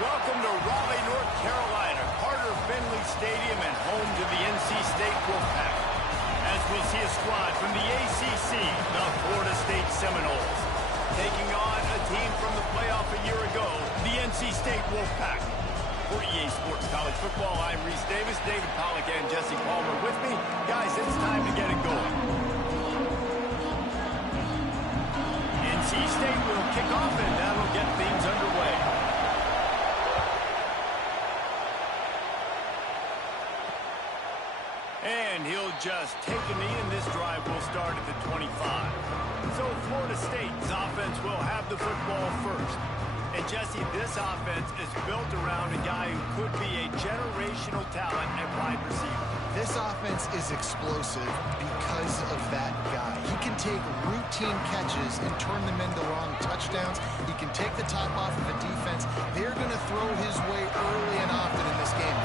Welcome to Raleigh, North Carolina, Carter Finley Stadium and home to the NC State Wolfpack. As we'll see a squad from the ACC, the Florida State Seminoles, taking on a team from the playoff a year ago, the NC State Wolfpack. For EA Sports College Football, I'm Reese Davis, David Pollack, and Jesse Palmer with me. Guys, it's time to get it going. NC State will kick off, and that'll get things underway. And he'll just take a knee, and this drive will start at the 25. So Florida State's offense will have the football first. And Jesse, this offense is built around a guy who could be a generational talent at wide receiver. This offense is explosive because of that guy. He can take routine catches and turn them into long touchdowns. He can take the top off of a defense. They're going to throw his way early and often in this game.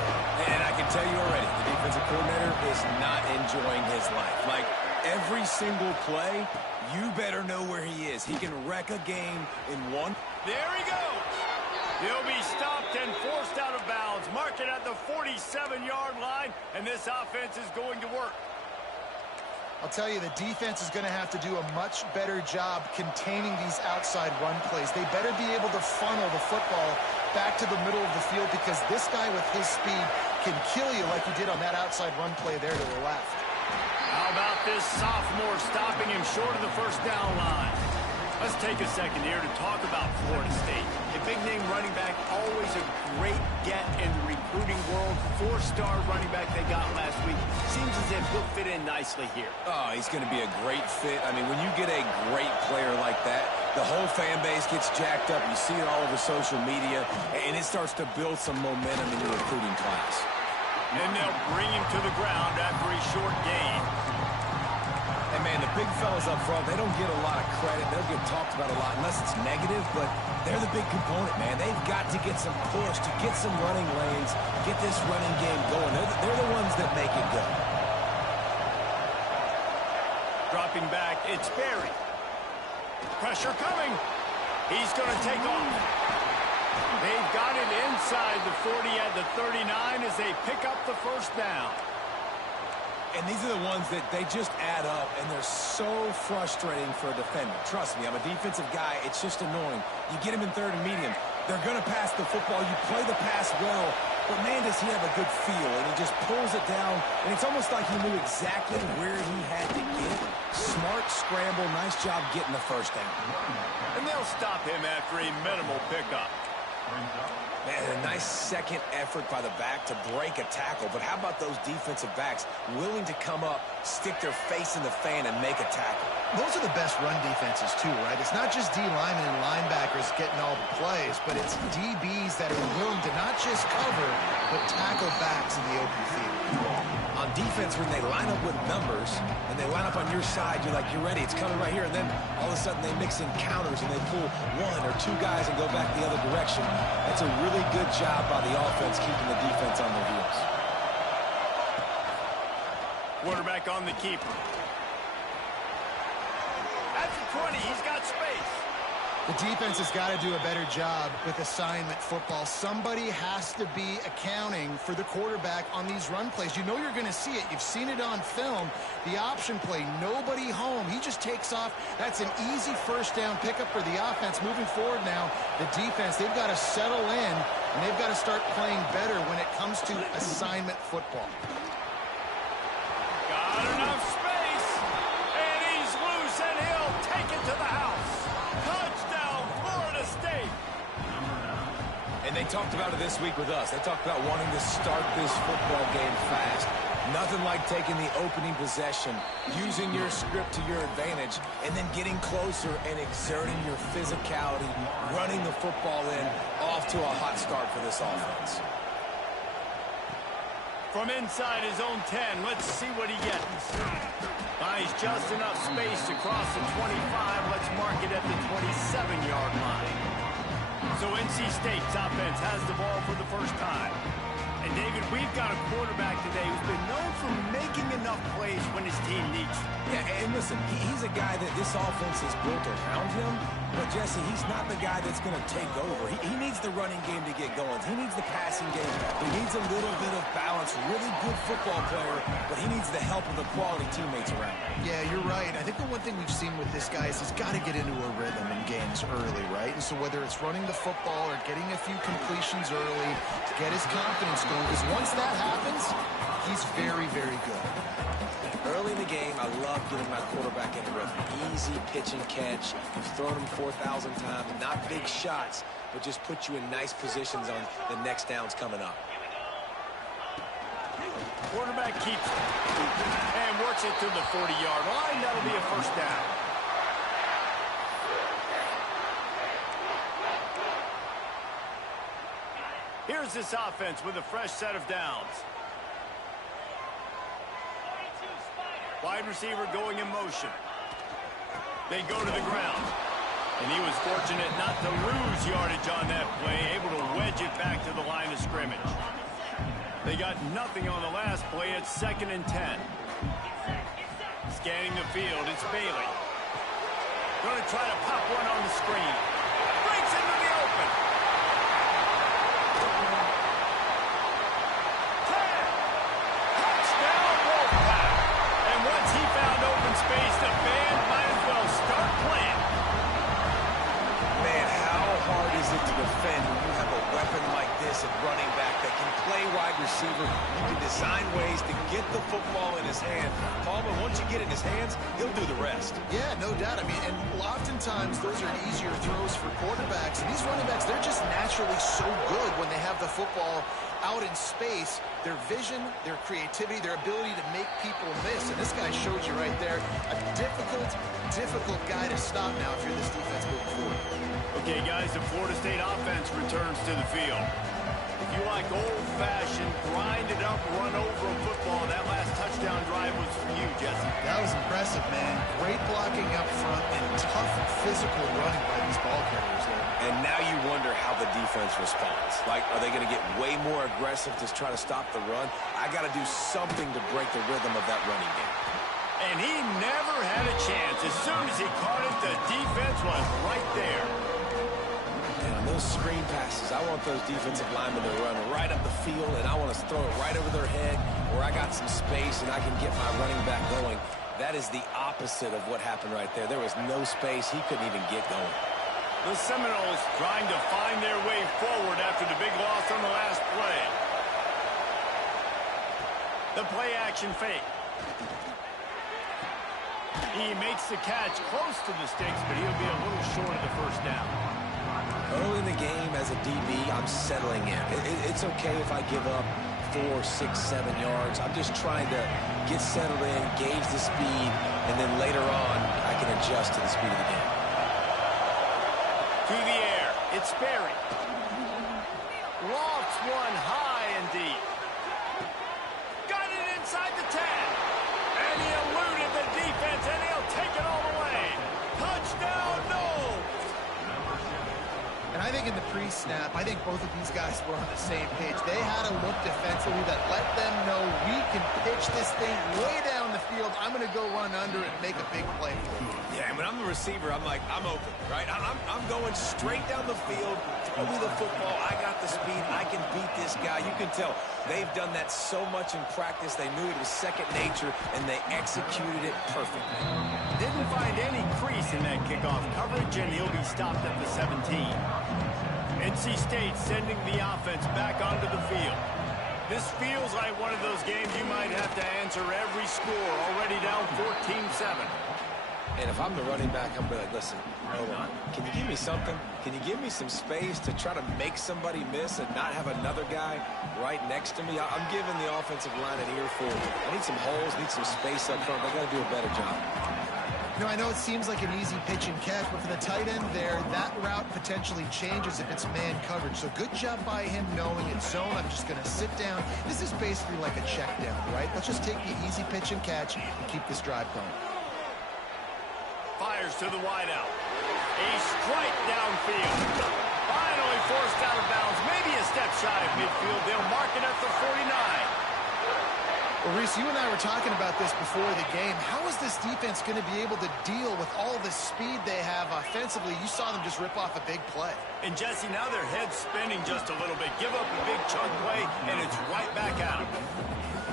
And I can tell you already, the defensive coordinator is not enjoying his life. Like, every single play, you better know where he is. He can wreck a game in one. There he goes. He'll be stopped and forced out of bounds. Mark it at the 47-yard line, and this offense is going to work. I'll tell you, the defense is going to have to do a much better job containing these outside run plays. They better be able to funnel the football back to the middle of the field because this guy with his speed can kill you like he did on that outside run play there to the left. How about this sophomore stopping him short of the first down line? Let's take a second here to talk about Florida State. A big-name running back, always a great get in the recruiting world. Four-star running back they got last week. Seems as if he'll fit in nicely here. Oh, he's going to be a great fit. I mean, when you get a great player like that, the whole fan base gets jacked up. You see it all over social media, and it starts to build some momentum in the recruiting class. And they'll bring him to the ground after a short gain. And, man, the big fellas up front, they don't get a lot of credit. They'll get talked about a lot unless it's negative, but they're the big component, man. They've got to get some push, to get some running lanes, get this running game going. They're the ones that make it go. Dropping back, it's Berry. Pressure coming. He's going to take off. They've got it inside the 40 at the 39 as they pick up the first down. And these are the ones that they just add up, and they're so frustrating for a defender. Trust me, I'm a defensive guy. It's just annoying. You get him in third and medium. They're going to pass the football. You play the pass well, but, man, does he have a good feel, and he just pulls it down, and it's almost like he knew exactly where he had to get. Smart scramble. Nice job getting the first down. And they'll stop him after a minimal pickup. Man, a nice second effort by the back to break a tackle. But how about those defensive backs willing to come up, stick their face in the fan, and make a tackle? Those are the best run defenses, too, right? It's not just D linemen and linebackers getting all the plays, but it's DBs that are willing to not just cover, but tackle backs in the open field. On defense, when they line up with numbers and they line up on your side, you're like, you're ready, it's coming right here. And then all of a sudden they mix in counters and they pull one or two guys and go back the other direction. That's a really good job by the offense keeping the defense on their heels. Quarterback on the keeper. At the 20, he's got space. The defense has got to do a better job with assignment football. Somebody has to be accounting for the quarterback on these run plays. You know you're going to see it. You've seen it on film. The option play, nobody home. He just takes off. That's an easy first down pickup for the offense. Moving forward now, the defense, they've got to settle in, and they've got to start playing better when it comes to assignment football. Got enough space, and he's loose, and he'll take it to the house. Touchdown, Florida State. And they talked about it this week with us. They talked about wanting to start this football game fast. Nothing like taking the opening possession, using your script to your advantage, and then getting closer and exerting your physicality, running the football in, off to a hot start for this offense. From inside his own 10, let's see what he gets. Buys just enough space to cross the 25. Let's mark it at the 27-yard line. So NC State's offense has the ball for the first time. And David, we they've got a quarterback today who's been known for making enough plays when his team needs to. Yeah, and listen, he's a guy that this offense is built around him. But, Jesse, he's not the guy that's going to take over. He needs the running game to get going. He needs the passing game. He needs a little bit of balance. Really good football player, but he needs the help of the quality teammates around him. Yeah, you're right. I think the one thing we've seen with this guy is he's got to get into a rhythm in games early, right? And so whether it's running the football or getting a few completions early to get his confidence going, because once that happens, he's very, very good. Early in the game, I love getting my quarterback in a rhythm. Easy pitch and catch. You've thrown him 4,000 times. Not big shots, but just put you in nice positions on the next downs coming up. Quarterback keeps it and works it to the 40-yard line. That'll be a first down. Here's this offense with a fresh set of downs. Wide receiver going in motion. They go to the ground. And he was fortunate not to lose yardage on that play, able to wedge it back to the line of scrimmage. They got nothing on the last play at 2nd and 10. Scanning the field, it's Bailey. Going to try to pop one on the screen. Breaks into the open. 10. Touchdown, Wolfpack. And once he found open space, the band might as well start playing. Man, how hard is it to defend when you have a weapon like this at running back that can play wide receiver? You can design ways to get the football in his hand. Palmer, once you get it in his hands, he'll do the rest. Yeah, no doubt. I mean, and oftentimes those are easier throws for quarterbacks. And these running backs, they're just naturally so good when they have the football out in space. Their vision, their creativity, their ability to make people miss. And this guy shows you right there a difficult guy to stop now if you're this defense moving forward. Okay, guys, the Florida State offense returns to the field. If you like old-fashioned, grind-it-up, run-over football, that last touchdown drive was for you, Jesse. That was impressive, man. Great blocking up front and tough physical running by these ball carriers there. And now you wonder how the defense responds. Like, are they going to get way more aggressive to try to stop the run? I got to do something to break the rhythm of that running game. And he never had a chance. As soon as he caught it, the defense was right there. And those screen passes, I want those defensive linemen to run right up the field, and I want to throw it right over their head where I got some space and I can get my running back going. That is the opposite of what happened right there. There was no space. He couldn't even get going. The Seminoles trying to find their way forward after the big loss on the last play. The play-action fake. He makes the catch close to the sticks, but he'll be a little short of the first down. Early in the game as a DB, I'm settling in. It's okay if I give up 4, 6, 7 yards. I'm just trying to get settled in, gauge the speed, and then later on, I can adjust to the speed of the game. To the air, it's Sperry. Lofts one high and deep. Got it inside the 10. And he eluded the defense, and he'll take it all the way. Touchdown, Noles. And I think in the pre-snap, I think both of these guys were on the same page. They had a look defensively that let them know we can pitch this thing way down the field. I'm going to go run under it and make a big play for you. Yeah, and when I'm the receiver, I'm like, I'm open, right? I'm going straight down the field. Throw me the football. I got the speed. I can beat this guy. You can tell they've done that so much in practice. They knew it was second nature, and they executed it perfectly. Didn't find any crease in that kickoff coverage, and he'll be stopped at the 17. NC State sending the offense back onto the field. This feels like one of those games you might have to answer every score, already down 14-7. And if I'm the running back, I'm going to be like, listen, hold on. Can you give me something? Can you give me some space to try to make somebody miss and not have another guy right next to me? I'm giving the offensive line an earful. I need some holes, need some space up front. They got to do a better job. You know, I know it seems like an easy pitch and catch, but for the tight end there, that route potentially changes if it's man coverage. So good job by him knowing it's zone. I'm just going to sit down. This is basically like a check down, right? Let's just take the easy pitch and catch and keep this drive going. Fires to the wideout. A strike downfield. Finally forced out of bounds. Maybe a step shy of midfield. They'll mark it at the 49. Well, Reese, you and I were talking about this before the game. How is this defense going to be able to deal with all the speed they have offensively? You saw them just rip off a big play. And, Jesse, now their head's spinning just a little bit. Give up a big chunk play, and it's right back at them.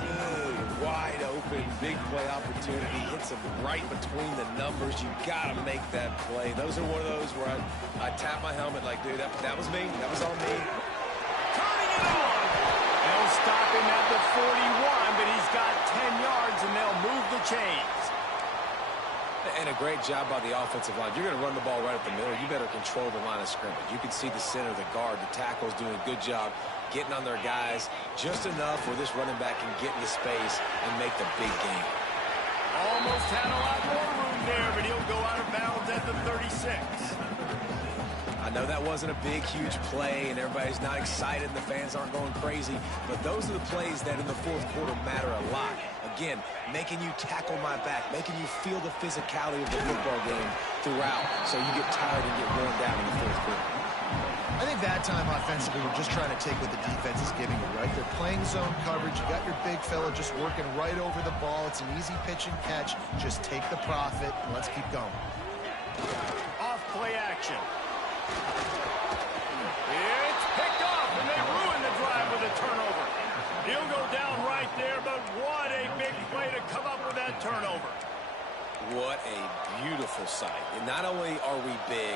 Good, wide open, big play opportunity. Hits them right between the numbers. You got to make that play. Those are one of those where I tap my helmet like, dude, that was me. That was on me. Turning it on. They'll stop him at the 41, but he's got 10 yards, and they'll move the chains. And a great job by the offensive line. You're going to run the ball right up the middle. You better control the line of scrimmage. You can see the center, the guard, the tackle's doing a good job getting on their guys just enough where this running back can get into space and make the big game. Almost had a lot more room there, but he'll go out of bounds at the 36. I know that wasn't a big, huge play, and everybody's not excited, and the fans aren't going crazy, but those are the plays that in the fourth quarter matter a lot. Again, making you tackle my back, making you feel the physicality of the football game throughout, so you get tired and get worn down in the fourth quarter. I think that time offensively, we're just trying to take what the defense is giving you, right? They're playing zone coverage. You got your big fella just working right over the ball. It's an easy pitch and catch. Just take the profit, and let's keep going. Off play action. It's picked off, and they ruin the drive with a turnover. He'll go down right there, but what a big play to come up with that turnover. What a beautiful sight. And not only are we big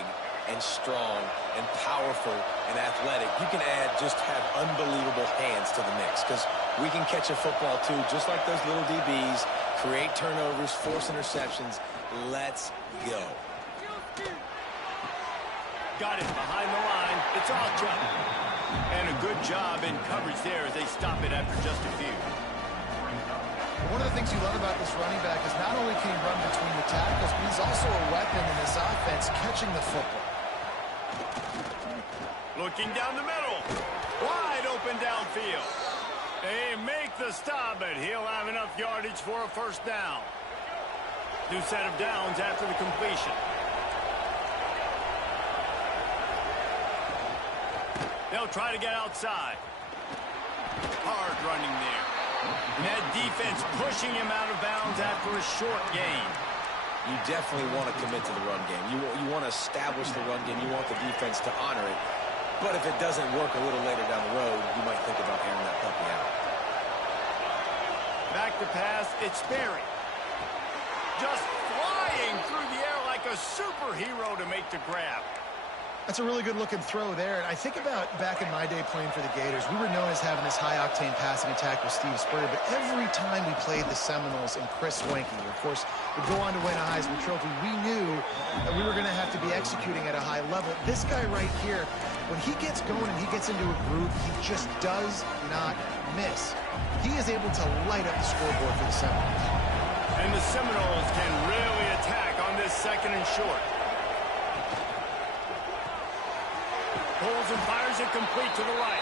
and strong and powerful and athletic, you can just have unbelievable hands to the mix, because we can catch a football too, just like those little DBs, create turnovers, force interceptions. Let's go. Got it behind the line. It's all jump. And a good job in coverage there as they stop it after just a few. One of the things you love about this running back is not only can he run between the tackles, but he's also a weapon in this offense catching the football. Looking down the middle. Wide open downfield. They make the stop, but he'll have enough yardage for a first down. New set of downs after the completion. They'll try to get outside. Hard running there. And that defense pushing him out of bounds after a short gain. You definitely want to commit to the run game. You want to establish the run game. You want the defense to honor it. But if it doesn't work a little later down the road, you might think about airing that puppy out. Back to pass, it's Sperry. Just flying through the air like a superhero to make the grab. That's a really good-looking throw there. And I think about back in my day playing for the Gators, we were known as having this high-octane passing attack with Steve Spurrier, but every time we played the Seminoles and Chris Swanky, who, of course, would go on to win a Heisman Trophy, we knew that we were going to have to be executing at a high level. This guy right here, when he gets going and he gets into a groove, he just does not miss. He is able to light up the scoreboard for the Seminoles. And the Seminoles can really attack on this second and short. Pulls and fires it complete to the right.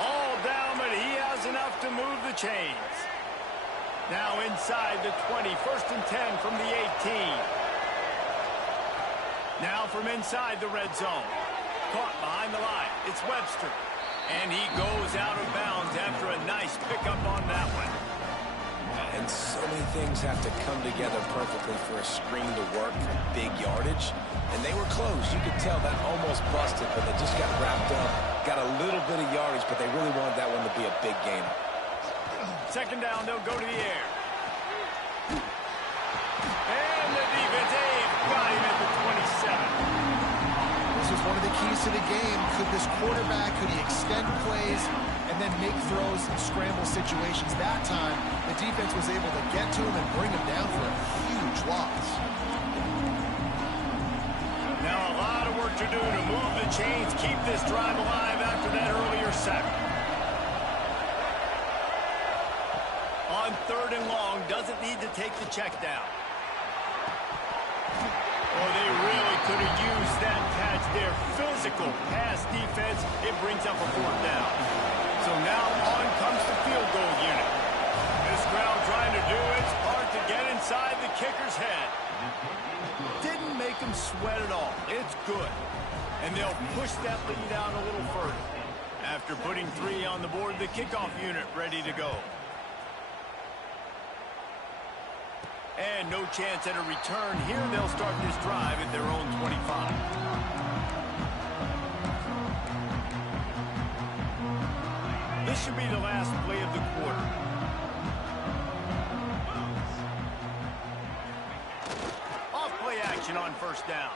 All down, but he has enough to move the chains. Now inside the 20, 1st and 10 from the 18. Now from inside the red zone. Caught behind the line. It's Webster. And he goes out of bounds after a nice pickup on that one. And so many things have to come together perfectly for a screen to work for big yardage. And they were close. You could tell that almost busted, but they just got wrapped up, got a little bit of yardage, but they really wanted that one to be a big game. Second down, they'll go to the air. And the defense, got him at the 27. This was one of the keys to the game. Could this quarterback, could he extend plays and then make throws in scramble situations? That time, the defense was able to get to him and bring him down for a huge loss. Now a lot of work to do to move the chains, keep this drive alive after that earlier sack. On 3rd and long, doesn't need to take the check down. Oh, they really could have used that catch there. Physical pass defense, it brings up a 4th down. So now on comes the field goal unit. This crowd trying to do its part to get inside the kicker's head. Didn't make him sweat at all. It's good. And they'll push that lead out a little further. After putting 3 on the board, the kickoff unit ready to go. And no chance at a return here. They'll start this drive at their own 25. This should be the last play of the quarter. Off-play action on first down.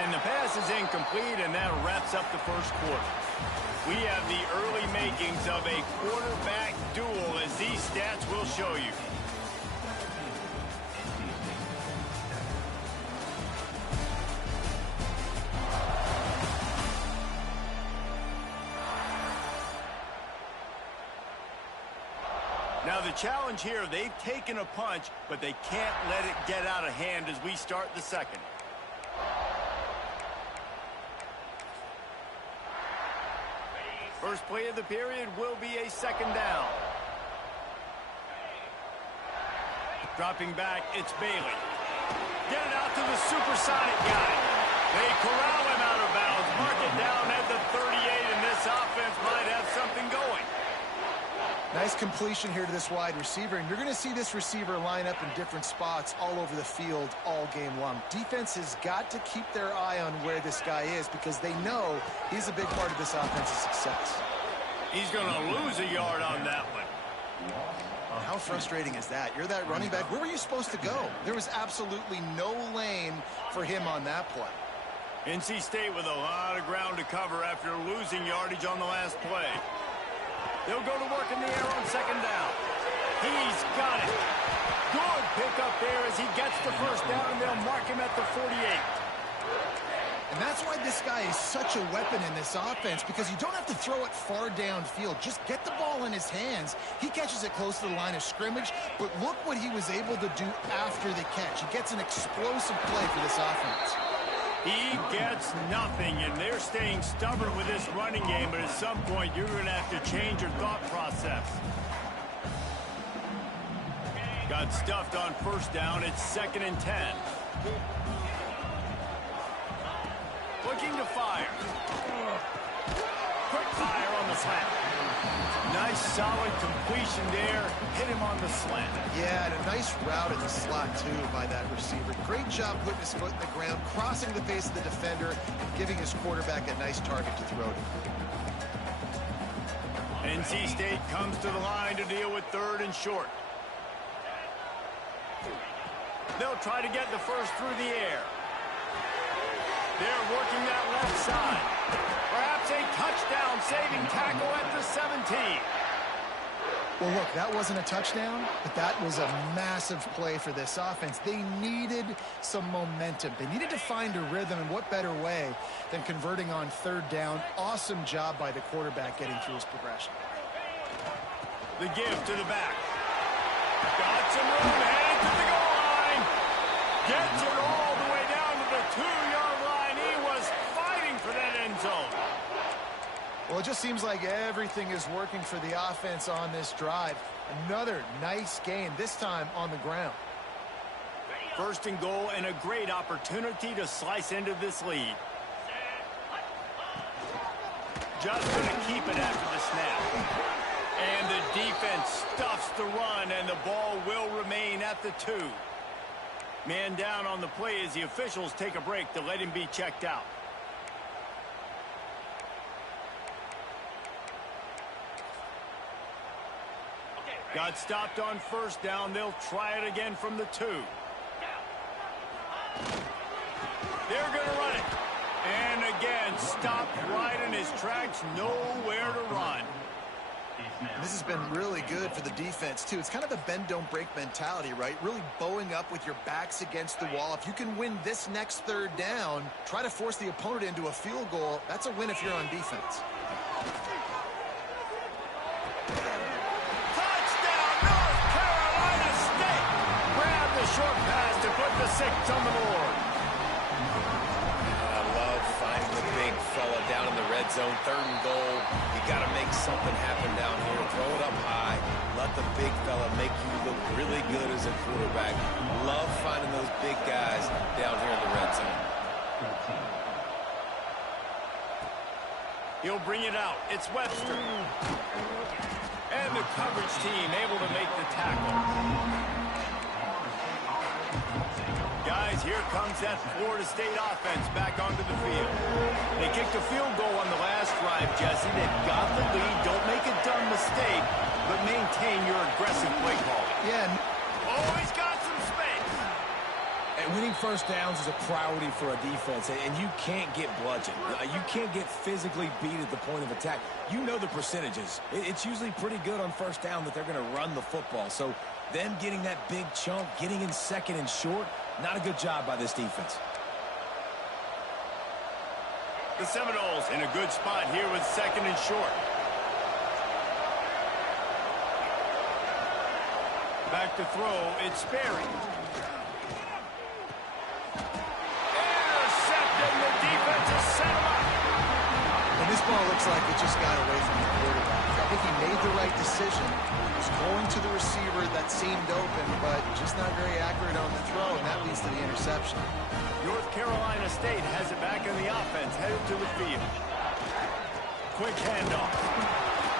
And the pass is incomplete, and that wraps up the first quarter. We have the early makings of a quarterback duel, as these stats will show you. Now the challenge here, they've taken a punch, but they can't let it get out of hand as we start the second. First play of the period will be a second down. Dropping back, it's Bailey. Get it out to the supersonic guy. They corral him out of bounds. Mark it down at the 38, and this offense might have something going. Nice completion here to this wide receiver, and you're going to see this receiver line up in different spots all over the field all game long. Defense has got to keep their eye on where this guy is because they know he's a big part of this offense's success. He's going to lose a yard on that one. How frustrating is that? You're that running back. Where were you supposed to go? There was absolutely no lane for him on that play. NC State with a lot of ground to cover after losing yardage on the last play. They'll go to work in the air on second down. He's got it. Good pickup there as he gets the first down, and they'll mark him at the 48. And that's why this guy is such a weapon in this offense, because you don't have to throw it far downfield. Just get the ball in his hands. He catches it close to the line of scrimmage, but look what he was able to do after the catch. He gets an explosive play for this offense. He gets nothing, and they're staying stubborn with this running game, but at some point you're going to have to change your thought process. Got stuffed on first down. It's 2nd and 10. Looking to fire. Quick fire on the slant. Nice solid completion there. Hit him on the slant. Yeah, and a nice route in the slot, too, by that receiver. Great job putting his foot in the ground, crossing the face of the defender, and giving his quarterback a nice target to throw to. NC State comes to the line to deal with 3rd and short. They'll try to get the first through the air. They're working that left side. Perhaps a touchdown-saving tackle at the 17. Well, look, that wasn't a touchdown, but that was a massive play for this offense. They needed some momentum. They needed to find a rhythm, and what better way than converting on 3rd down. Awesome job by the quarterback getting through his progression. The give to the back. Got some room, headed to the goal line. Gets it all the way down to the 2-yard line. He was fighting for that end zone. Well, it just seems like everything is working for the offense on this drive. Another nice game, this time on the ground. 1st and goal, and a great opportunity to slice into this lead. Just going to keep it after the snap. And the defense stuffs the run, and the ball will remain at the 2. Man down on the play as the officials take a break to let him be checked out. Got stopped on first down. They'll try it again from the 2. They're going to run it. And again, stopped right in his tracks. Nowhere to run. This has been really good for the defense, too. It's kind of the bend-don't-break mentality, right? Really bowing up with your backs against the wall. If you can win this next 3rd down, try to force the opponent into a field goal. That's a win if you're on defense. Short pass to put the 6 on the board. I love finding the big fella down in the red zone. 3rd and goal. You got to make something happen down here. Throw it up high. Let the big fella make you look really good as a quarterback. Love finding those big guys down here in the red zone. He'll bring it out. It's Webster. And the coverage team able to make the tackle. Guys, here comes that Florida State offense back onto the field. They kicked a field goal on the last drive, Jesse. They've got the lead. Don't make a dumb mistake, but maintain your aggressive play call. Yeah. Always got some space. And winning first downs is a priority for a defense, and you can't get bludgeoned. You can't get physically beat at the point of attack. You know the percentages. It's usually pretty good on first down that they're going to run the football. So them getting that big chunk, getting in second and short, not a good job by this defense. The Seminoles in a good spot here with second and short. Back to throw, it's Sperry. Intercepted, the defense has set him up. And this ball looks like it just got away from the quarterback. I think he made the right decision. He was going to the receiver that seemed open, but just not very accurate on the throw, and that leads to the interception. North Carolina State has it back in the offense, headed to the field. Quick handoff.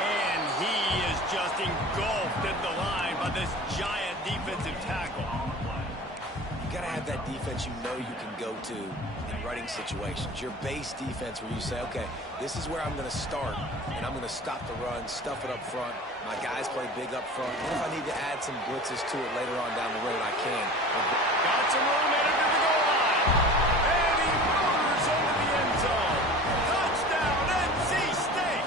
And he is just engulfed at the line by this giant defensive tackle. You got to have that defense you know you can go to in running situations. Your base defense where you say, okay, this is where I'm going to start, and I'm going to stop the run, stuff it up front. My guys play big up front. And if I need to add some blitzes to it later on down the road, I can. Got some room headed to the goal line. And he murders into the end zone. Touchdown, NC State.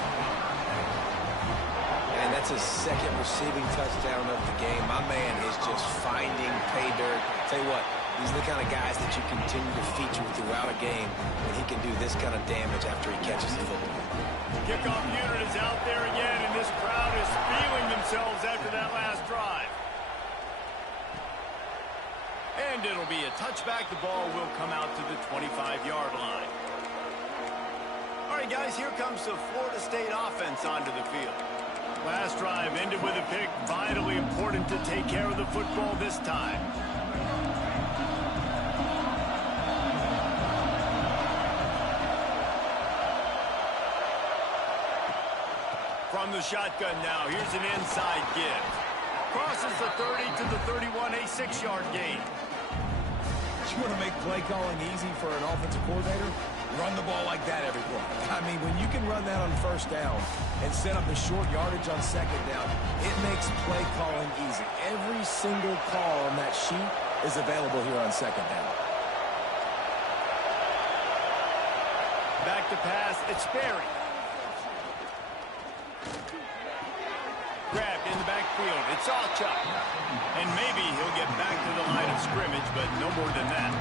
And that's his second receiving touchdown of the game. My man is just finding pay dirt. Tell you what, these are the kind of guys that you continue to feature throughout a game when he can do this kind of damage after he catches the football. Kickoff unit is out there again, and this crowd is feeling themselves after that last drive. And it'll be a touchback. The ball will come out to the 25-yard line. All right, guys, here comes the Florida State offense onto the field. Last drive ended with a pick. Vitally important to take care of the football this time. From the shotgun now, here's an inside give. Crosses the 30 to the 31, a 6-yard gain. You want to make play calling easy for an offensive coordinator? Run the ball like that every play. I mean, when you can run that on first down and set up the short yardage on second down, it makes play calling easy. Every single call on that sheet is available here on second down. Back to pass, it's Sperry. Grabbed in the backfield. It's Alchuk. And maybe he'll get back to the line of scrimmage, but no more than that.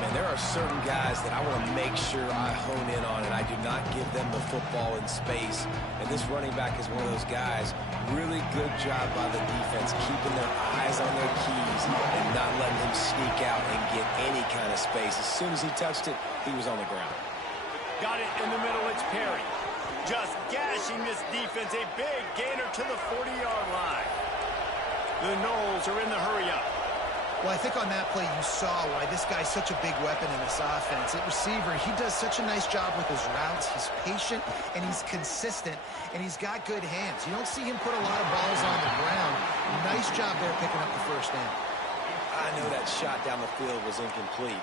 Man, there are certain guys that I want to make sure I hone in on, and I do not give them the football in space. And this running back is one of those guys. Really good job by the defense, keeping their eyes on their keys and not letting him sneak out and get any kind of space. As soon as he touched it, he was on the ground. Got it in the middle. It's Perry. Just gashing this defense. A big gainer to the 40-yard line. The Noles are in the hurry-up. Well, I think on that play you saw why this guy's such a big weapon in this offense. At receiver, he does such a nice job with his routes. He's patient, and he's consistent, and he's got good hands. You don't see him put a lot of balls on the ground. Nice job there picking up the first down. I know that shot down the field was incomplete,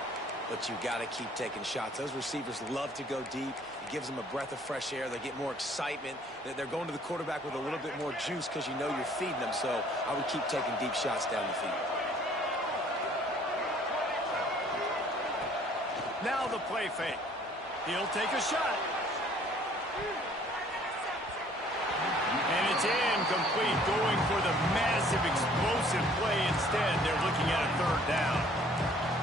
but you got to keep taking shots. Those receivers love to go deep. It gives them a breath of fresh air. They get more excitement. They're going to the quarterback with a little bit more juice because you know you're feeding them. So I would keep taking deep shots down the field. Now the play fake. He'll take a shot. And it's incomplete, going for the massive explosive play instead. They're looking at a third down.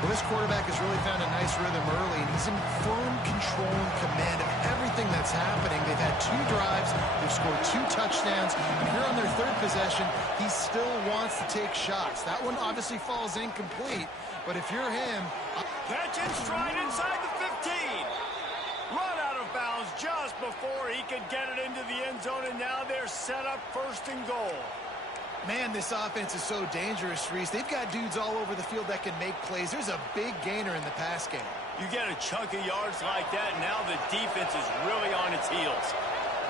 Well, this quarterback has really found a nice rhythm early, and he's in firm control and command of everything that's happening. They've had 2 drives. They've scored 2 touchdowns. And here on their 3rd possession, he still wants to take shots. That one obviously falls incomplete, but if you're him... Catch in stride inside the 15. Run out of bounds just before he could get it into the end zone, and now they're set up 1st and goal. Man, this offense is so dangerous, Reese. They've got dudes all over the field that can make plays. There's a big gainer in the pass game. You get a chunk of yards like that, now the defense is really on its heels.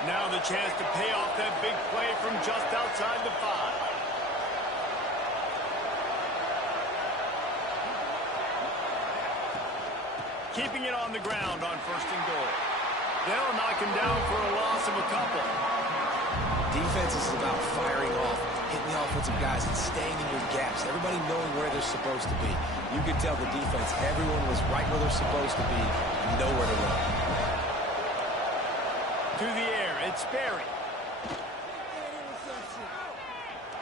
Now the chance to pay off that big play from just outside the 5. Keeping it on the ground on 1st and goal. They'll knock him down for a loss of a couple. Defense is about firing off, hitting the offensive guys, and staying in your gaps. Everybody knowing where they're supposed to be. You could tell the defense, everyone was right where they're supposed to be, nowhere to run. Through the air, it's Sperry.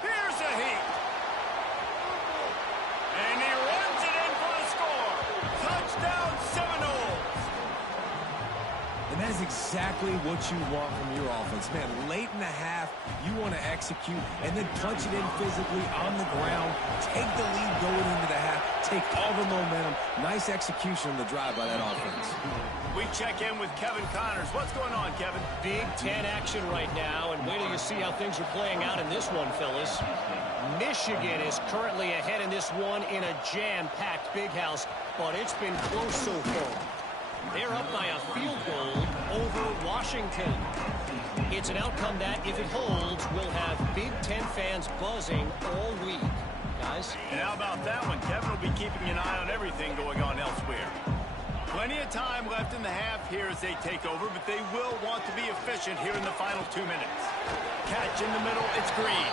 Here's a heat. And he runs it in for the score. Touchdown, Seminoles. And that is exactly what you want from your offense. Man, late in the half, you want to execute and then punch it in physically on the ground. Take the lead going into the half. Take all the momentum. Nice execution on the drive by that offense. We check in with Kevin Connors. What's going on, Kevin? Big Ten action right now, and wait till you see how things are playing out in this one, fellas. Michigan is currently ahead in this one in a jam-packed big house, but it's been close so far. They're up by a field goal over Washington. It's an outcome that, if it holds, will have Big Ten fans buzzing all week. Guys? And how about that one? Kevin will be keeping an eye on everything going on elsewhere. Plenty of time left in the half here as they take over, but they will want to be efficient here in the final 2 minutes. Catch in the middle, it's Green.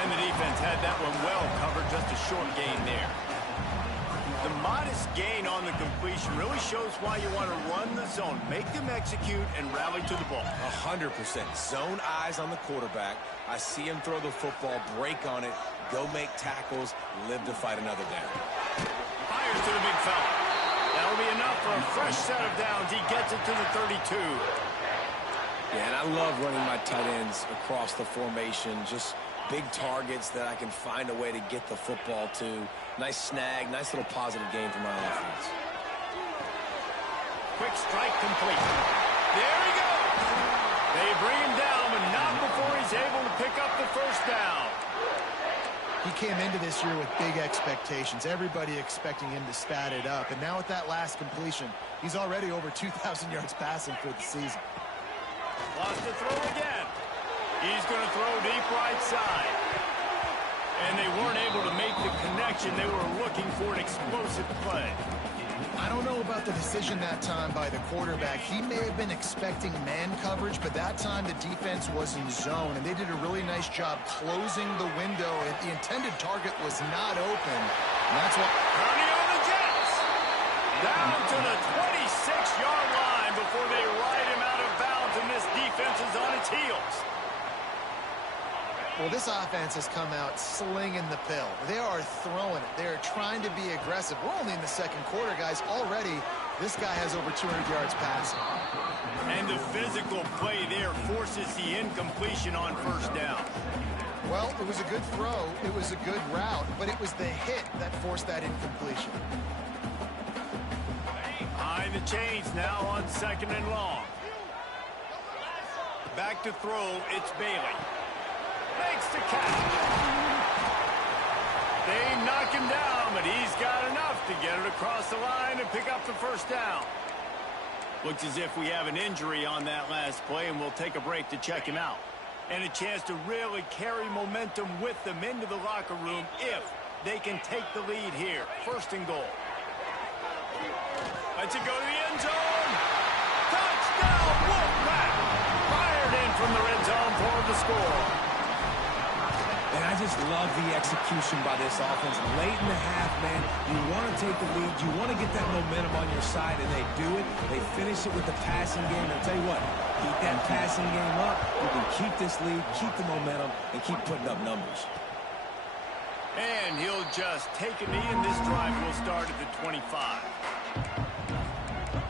And the defense had that one well covered, just a short gain there. The modest gain on the completion really shows why you want to run the zone, make them execute, and rally to the ball. 100%. Zone eyes on the quarterback. I see him throw the football, break on it, go make tackles, live to fight another down. Fires to the big fella. That'll be enough for a fresh set of downs. He gets it to the 32. Yeah, and I love running my tight ends across the formation. Just big targets that I can find a way to get the football to. Nice snag, nice little positive gain for my offense. Quick strike complete. There he goes. They bring him down, but not before he's able to pick up the first down. He came into this year with big expectations. Everybody expecting him to stat it up. And now with that last completion, he's already over 2,000 yards passing for the season. Lost the throw again. He's going to throw deep right side. And they weren't able to make the connection. They were looking for an explosive play. I don't know about the decision that time by the quarterback. He may have been expecting man coverage, but that time the defense was in zone, and they did a really nice job closing the window. The intended target was not open, and that's what... Turning on the Jets. Down to the 26-yard line before they ride him out of bounds, and this defense is on its heels. Well, this offense has come out slinging the pill. They are throwing it. They are trying to be aggressive. We're only in the second quarter, guys. Already, this guy has over 200 yards passing. And the physical play there forces the incompletion on first down. Well, it was a good throw. It was a good route, but it was the hit that forced that incompletion. Behind the chains now on 2nd and long. Back to throw, it's Bailey. Makes the catch. They knock him down, but he's got enough to get it across the line and pick up the first down. Looks as if we have an injury on that last play, and we'll take a break to check him out. And a chance to really carry momentum with them into the locker room if they can take the lead here. 1st and goal. Let's it go to the end zone. Touchdown, Wolfpack! Fired in from the red zone for the score. And I just love the execution by this offense. Late in the half, man, you want to take the lead. You want to get that momentum on your side, and they do it. They finish it with the passing game. I'll tell you what, keep that passing game up. You can keep this lead, keep the momentum, and keep putting up numbers. And he'll just take a knee, and this drive will start at the 25.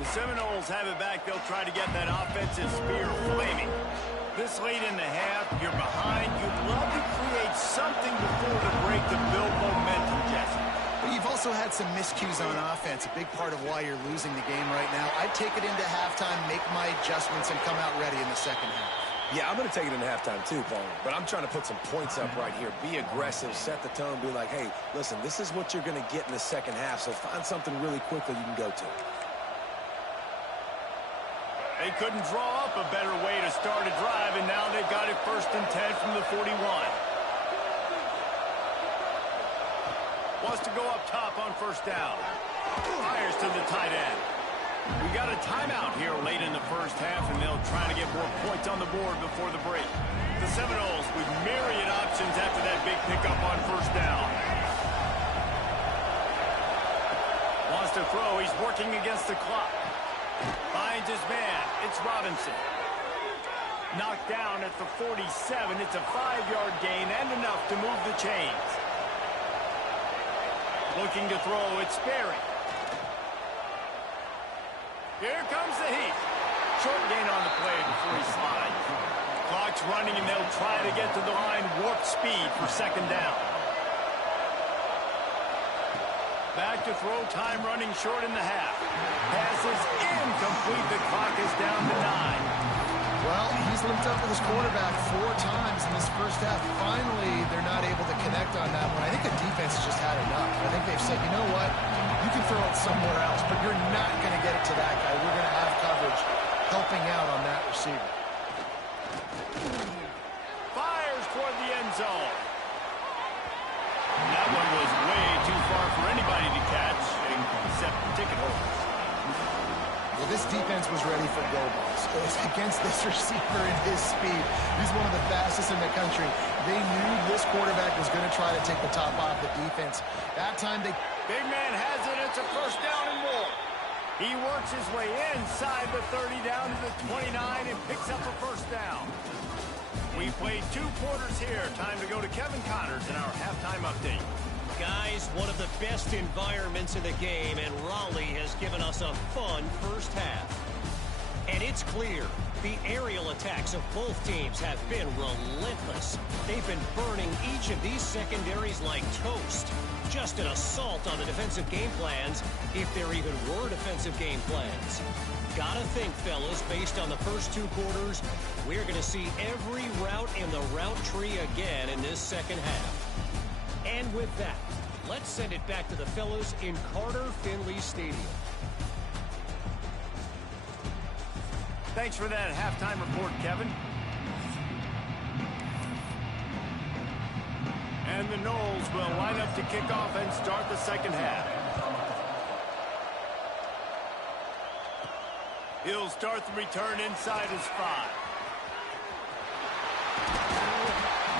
The Seminoles have it back. They'll try to get that offensive spear flaming. This late in the half, you're behind. You'd love to create something before the break to build momentum, Jesse. But you've also had some miscues on offense, a big part of why you're losing the game right now. I'd take it into halftime, make my adjustments, and come out ready in the second half. Yeah, I'm going to take it into halftime too, Paul. But I'm trying to put some points up right here. Be aggressive, set the tone, be like, hey, listen, this is what you're going to get in the second half, so find something really quickly you can go to. They couldn't draw up a better way to start a drive, and now they've got it 1st and 10 from the 41. Wants to go up top on 1st down. Fires to the tight end. We got a timeout here late in the 1st half, and they'll try to get more points on the board before the break. The Seminoles with myriad options after that big pickup on 1st down. Wants to throw. He's working against the clock. Finds his man. It's Robinson. Knocked down at the 47. It's a 5-yard gain and enough to move the chains. Looking to throw. It's Sperry. Here comes the heat. Short gain on the play before he slides. Clock's running, and they'll try to get to the line. Warp speed for 2nd down. Back to throw. Time running short in the half. Pass is incomplete. The clock is down to 9. Well, he's linked up with his quarterback 4 times in this 1st half. Finally, they're not able to connect on that one. I think the defense has just had enough. I think they've said, you know what? You can throw it somewhere else, but you're not going to get it to that guy. We're going to have coverage helping out on that receiver. Fires toward the end zone. That one was way too far for anybody to catch, except ticket holders. Well, this defense was ready for go balls. It was against this receiver and his speed. He's one of the fastest in the country. They knew this quarterback was going to try to take the top off the defense. That time they... Big man has it. It's a 1st down and more. He works his way inside the 30 down to the 29 and picks up a 1st down. We played 2 quarters here. Time to go to Kevin Connors in our halftime update. Guys, one of the best environments in the game, and Raleigh has given us a fun 1st half. And it's clear, the aerial attacks of both teams have been relentless. They've been burning each of these secondaries like toast. Just an assault on the defensive game plans, if there even were defensive game plans. Gotta think, fellas, based on the first 2 quarters, we're going to see every route in the route tree again in this 2nd half. And with that, let's send it back to the fellas in Carter Finley Stadium. Thanks for that halftime report, Kevin. And the Noles will line up to kick off and start the 2nd half. He'll start the return inside his 5.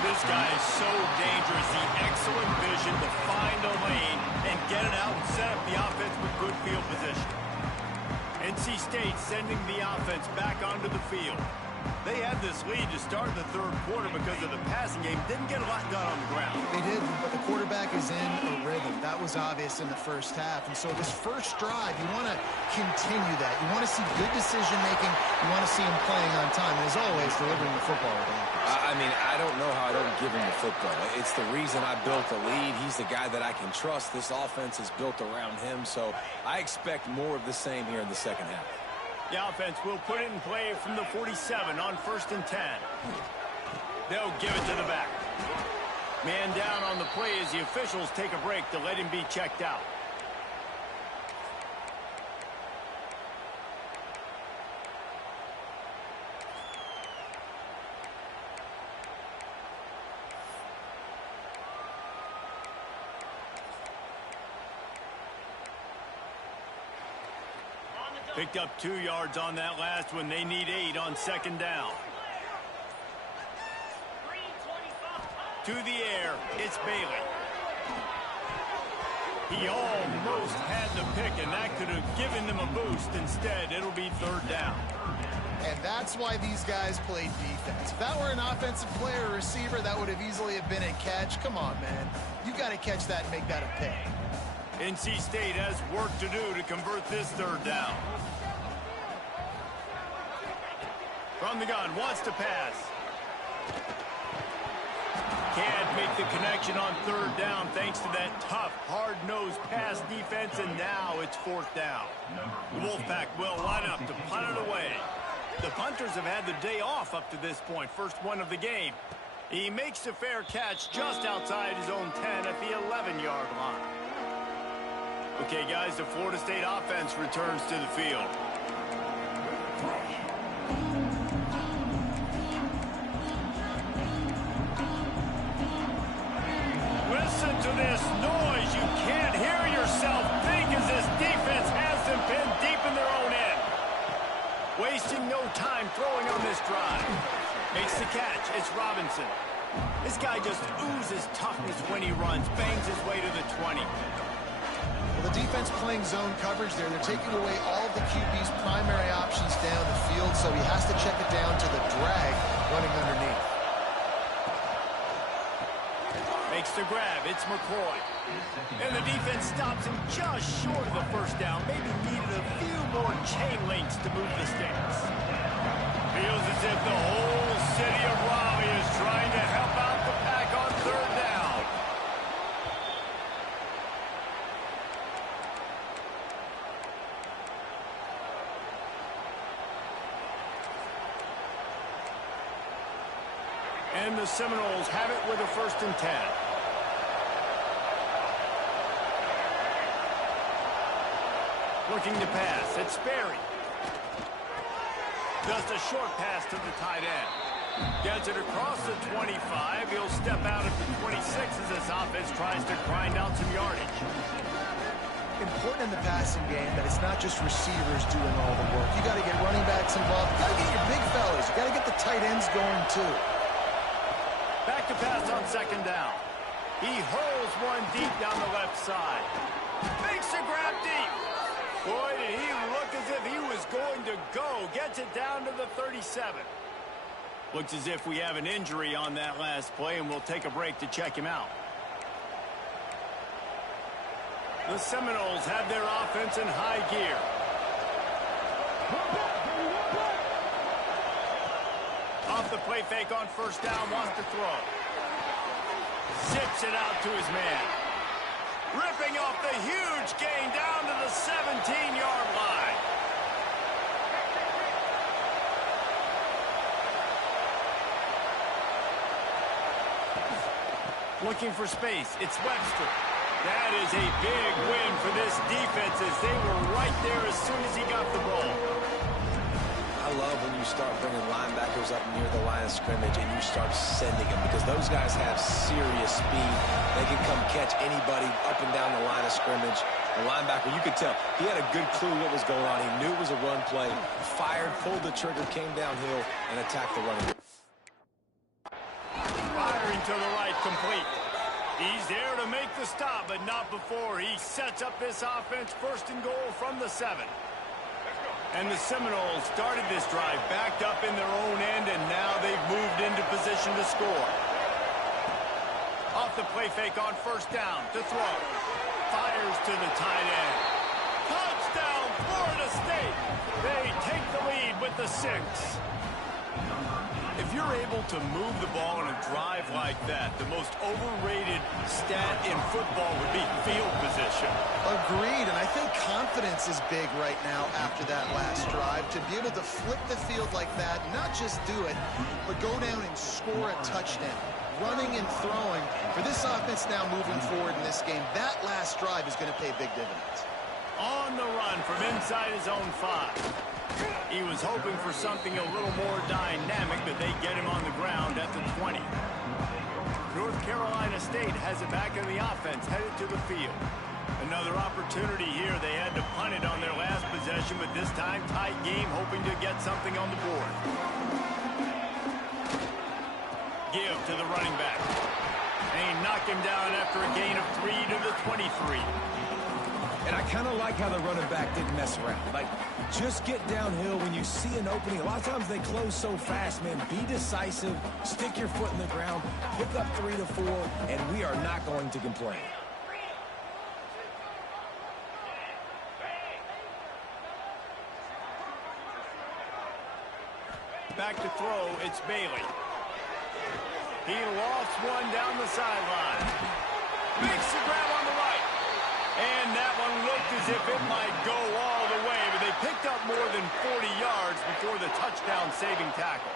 This guy is so dangerous. The excellent vision to find a lane and get it out and set up the offense with good field position. NC State sending the offense back onto the field. They had this lead to start the 3rd quarter because of the passing game. Didn't get a lot done on the ground. They did, but the quarterback is in a rhythm. That was obvious in the 1st half. And so this 1st drive, you want to continue that. You want to see good decision-making. You want to see him playing on time. And as always, delivering the football with accuracy. I mean, I don't know how I don't give him the football. It's the reason I built the lead. He's the guy that I can trust. This offense is built around him. So I expect more of the same here in the 2nd half. The offense will put it in play from the 47 on 1st and 10. They'll give it to the back. Man down on the play as the officials take a break to let him be checked out. Picked up 2 yards on that last one. They need 8 on 2nd down. To the air, it's Bailey. He almost had the pick, and that could have given them a boost. Instead, it'll be 3rd down. And that's why these guys play defense. If that were an offensive player or receiver, that would have easily have been a catch. Come on, man. You got to catch that and make that a pick. NC State has work to do to convert this 3rd down. From the gun, wants to pass. Can't make the connection on 3rd down thanks to that tough, hard-nosed pass defense, and now it's 4th down. The Wolfpack will line up to punt it away. The punters have had the day off up to this point, first one of the game. He makes a fair catch just outside his own 10 at the 11-yard line. Okay, guys, the Florida State offense returns to the field. this noise. You can't hear yourself think as this defense has them pinned deep in their own end. Wasting no time throwing on this drive. Makes the catch. It's Robinson. This guy just oozes toughness when he runs. Bangs his way to the 20. Well, the defense playing zone coverage there. They're taking away all of the QB's primary options down the field, so he has to check it down to the drag running underneath. Makes the grab. It's McCoy. And the defense stops him just short of the first down. Maybe needed a few more chain links to move the sticks. Feels as if the whole city of Raleigh is trying to help out the pack on third down. And the Seminoles have it with a 1st and 10. Looking to pass. It's Sperry. Just a short pass to the tight end. Gets it across the 25. He'll step out at the 26 as this offense tries to grind out some yardage. Important in the passing game that it's not just receivers doing all the work. You got to get running backs involved. You got to get your big fellas. You got to get the tight ends going too. Back to pass on 2nd down. He hurls one deep down the left side. Makes the grab deep. Boy, did he look as if he was going to go. Gets it down to the 37. Looks as if we have an injury on that last play, and we'll take a break to check him out. The Seminoles have their offense in high gear. Off the play fake on 1st down, wants to throw. Zips it out to his man. Ripping off the huge gain down to the 17-yard line. Looking for space. It's Webster. That is a big win for this defense as they were right there as soon as he got the ball. I love when you start bringing linebackers up near the line of scrimmage and you start sending them because those guys have serious speed. They can come catch anybody up and down the line of scrimmage. The linebacker, you could tell, he had a good clue what was going on. He knew it was a run play, fired, pulled the trigger, came downhill, and attacked the running back. Firing to the right, complete. He's there to make the stop, but not before. He sets up this offense 1st and goal from the 7. And the Seminoles started this drive backed up in their own end, and now they've moved into position to score. Off the play fake on 1st down to throw. Fires to the tight end. Touchdown, Florida State. They take the lead with the 6. If you're able to move the ball in a drive like that, the most overrated stat in football would be field position. Agreed, and I think confidence is big right now after that last drive. To be able to flip the field like that, not just do it, but go down and score a touchdown. Running and throwing. For this offense now moving forward in this game, that last drive is going to pay big dividends. On the run from inside his own 5. He was hoping for something a little more dynamic, but they get him on the ground at the 20. North Carolina State has it back in the offense, headed to the field. Another opportunity here. They had to punt it on their last possession, but this time tight game, hoping to get something on the board. Give to the running back. And he knocked him down after a gain of 3 to the 23. And I kind of like how the running back didn't mess around. Like, just get downhill when you see an opening. A lot of times they close so fast, man. Be decisive, stick your foot in the ground, pick up 3 to 4, and we are not going to complain. Back to throw, it's Bailey. He lofts one down the sideline. Makes the grab on the right. And that one looked as if it might go all the way, but they picked up more than 40 yards before the touchdown-saving tackle.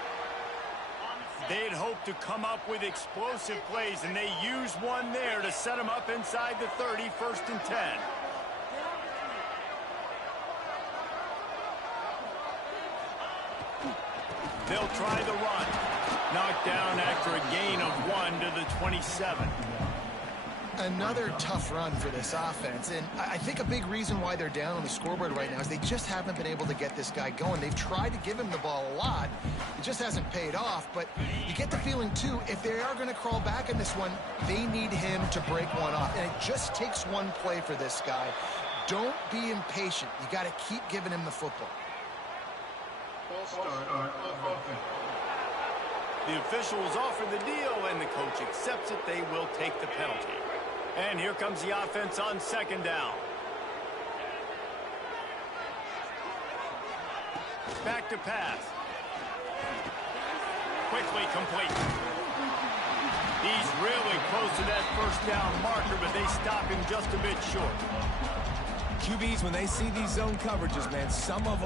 They'd hoped to come up with explosive plays, and they used one there to set them up inside the 30, 1st and 10. They'll try the run. Knocked down after a gain of 1 to the 27. Another tough run for this offense, and I think a big reason why they're down on the scoreboard right now is they just haven't been able to get this guy going. They've tried to give him the ball a lot. It just hasn't paid off, but you get the feeling, too, if they are going to crawl back in this one, they need him to break one off, and it just takes one play for this guy. Don't be impatient. You got to keep giving him the football. The officials offer the deal, and the coach accepts it. They will take the penalty. And here comes the offense on second down. Back to pass. Quickly complete. He's really close to that first down marker, but they stop him just a bit short. QBs, when they see these zone coverages, man, some of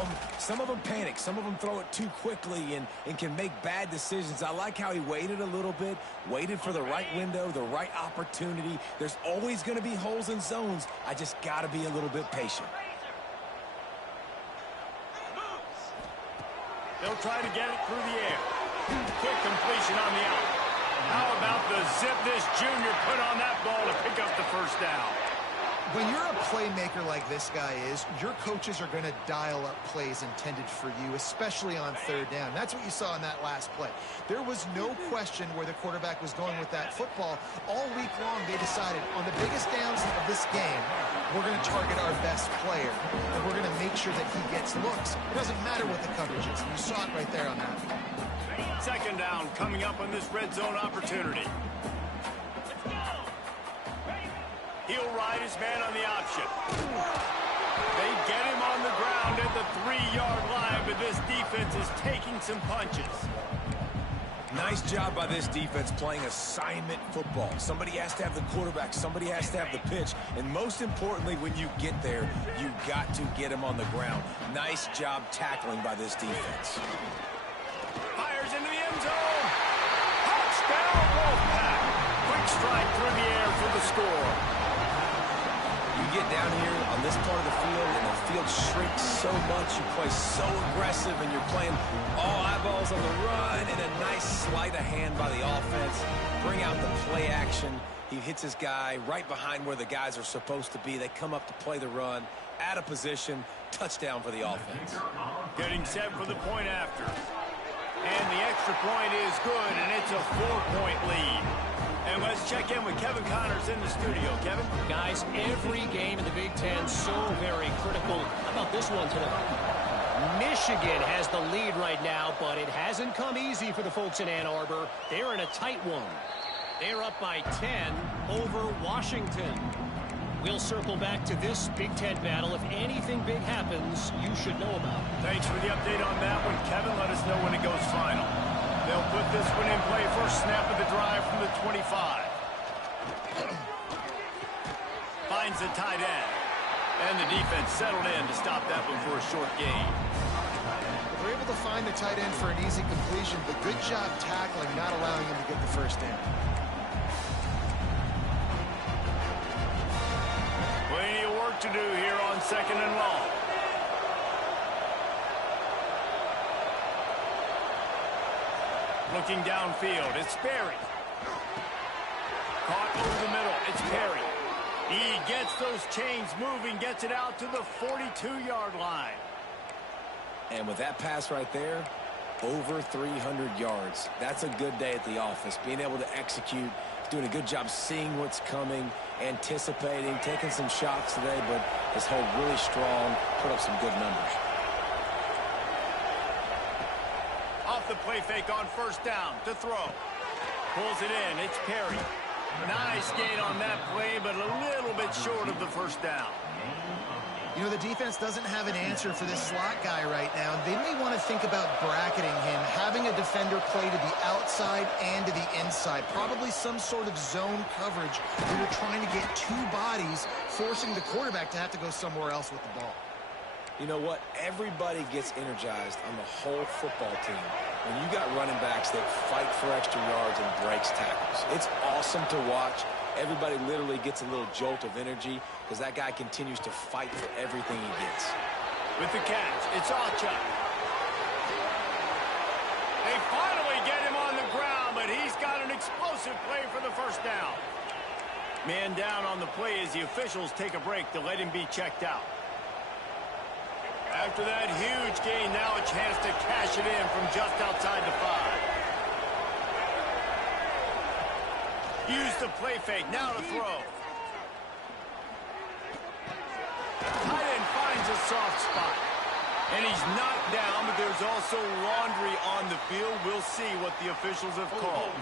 them panic. Some of them throw it too quickly and can make bad decisions. I like how he waited a little bit, waited for the right window, the right opportunity. There's always going to be holes in zones. I just got to be a little bit patient. They'll try to get it through the air. Quick completion on the out. How about the zip this junior put on that ball to pick up the first down? When you're a playmaker like this guy is, your coaches are going to dial up plays intended for you, especially on third down. That's what you saw in that last play. There was no question where the quarterback was going with that football. All week long, they decided on the biggest downs of this game, we're going to target our best player, and we're going to make sure that he gets looks. It doesn't matter what the coverage is. You saw it right there on that. Second down coming up on this red zone opportunity. He'll ride his man on the option. They get him on the ground at the 3-yard line, but this defense is taking some punches. Nice job by this defense playing assignment football. Somebody has to have the quarterback. Somebody has to have the pitch. And most importantly, when you get there, you got to get him on the ground. Nice job tackling by this defense. Fires into the end zone. Touchdown, Wolfpack. Quick strike through the air for the score. You get down here on this part of the field, and the field shrinks so much. You play so aggressive, and you're playing all eyeballs on the run, and a nice sleight of hand by the offense. Bring out the play action. He hits his guy right behind where the guys are supposed to be. They come up to play the run, out of position, touchdown for the offense. Getting set for the point after. And the extra point is good, and it's a 4-point lead. And let's check in with Kevin Connors in the studio. Kevin? Guys, every game in the Big Ten so very critical. How about this one today? Michigan has the lead right now, but it hasn't come easy for the folks in Ann Arbor. They're in a tight one. They're up by 10 over Washington. We'll circle back to this Big Ten battle. If anything big happens, you should know about it. Thanks for the update on that one, Kevin. Let us know when it goes final. They'll put this one in play. First snap of the drive from the 25. Finds the tight end. And the defense settled in to stop that one for a short gain. They're able to find the tight end for an easy completion, but good job tackling, not allowing him to get the first down. Plenty of work to do here on second and long. Looking downfield, it's Perry. Caught over the middle, it's Perry. He gets those chains moving, gets it out to the 42-yard line. And with that pass right there, over 300 yards. That's a good day at the office. Being able to execute, doing a good job seeing what's coming, anticipating, taking some shots today, but his hold really strong, put up some good numbers. Off the play fake on first down to throw. Pulls it in. It's Perry. Nice gain on that play, but a little bit short of the first down. You know, the defense doesn't have an answer for this slot guy right now. They may want to think about bracketing him, having a defender play to the outside and to the inside. Probably some sort of zone coverage where you're trying to get two bodies, forcing the quarterback to have to go somewhere else with the ball. You know what? Everybody gets energized on the whole football team when you got running backs that fight for extra yards and breaks tackles. It's awesome to watch. Everybody literally gets a little jolt of energy because that guy continues to fight for everything he gets. With the catch, it's Acha. They finally get him on the ground, but he's got an explosive play for the first down. Man down on the play as the officials take a break to let him be checked out. After that huge gain, now a chance to cash it in from just outside the 5. Use the play fake, now to throw. Tight end finds a soft spot. And he's knocked down, but there's also laundry on the field. We'll see what the officials have called.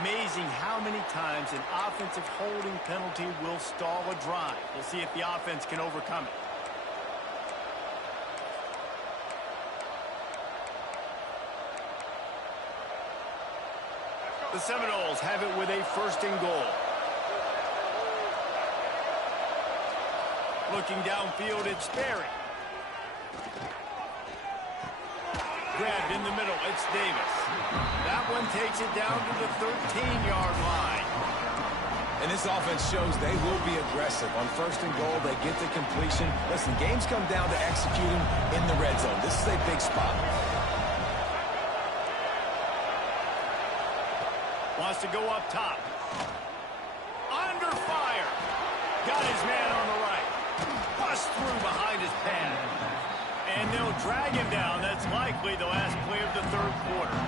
Amazing how many times an offensive holding penalty will stall a drive. We'll see if the offense can overcome it. The Seminoles have it with a 1st and goal. Looking downfield, it's Berry. Grabbed in the middle, it's Davis. That one takes it down to the 13-yard line. And this offense shows they will be aggressive. On 1st and goal, they get the completion. Listen, games come down to executing in the red zone. This is a big spot. Wants to go up top. Under fire. Got his man on the right. Bust through behind his pad. And they'll drag him down. That's likely the last play of the 3rd quarter.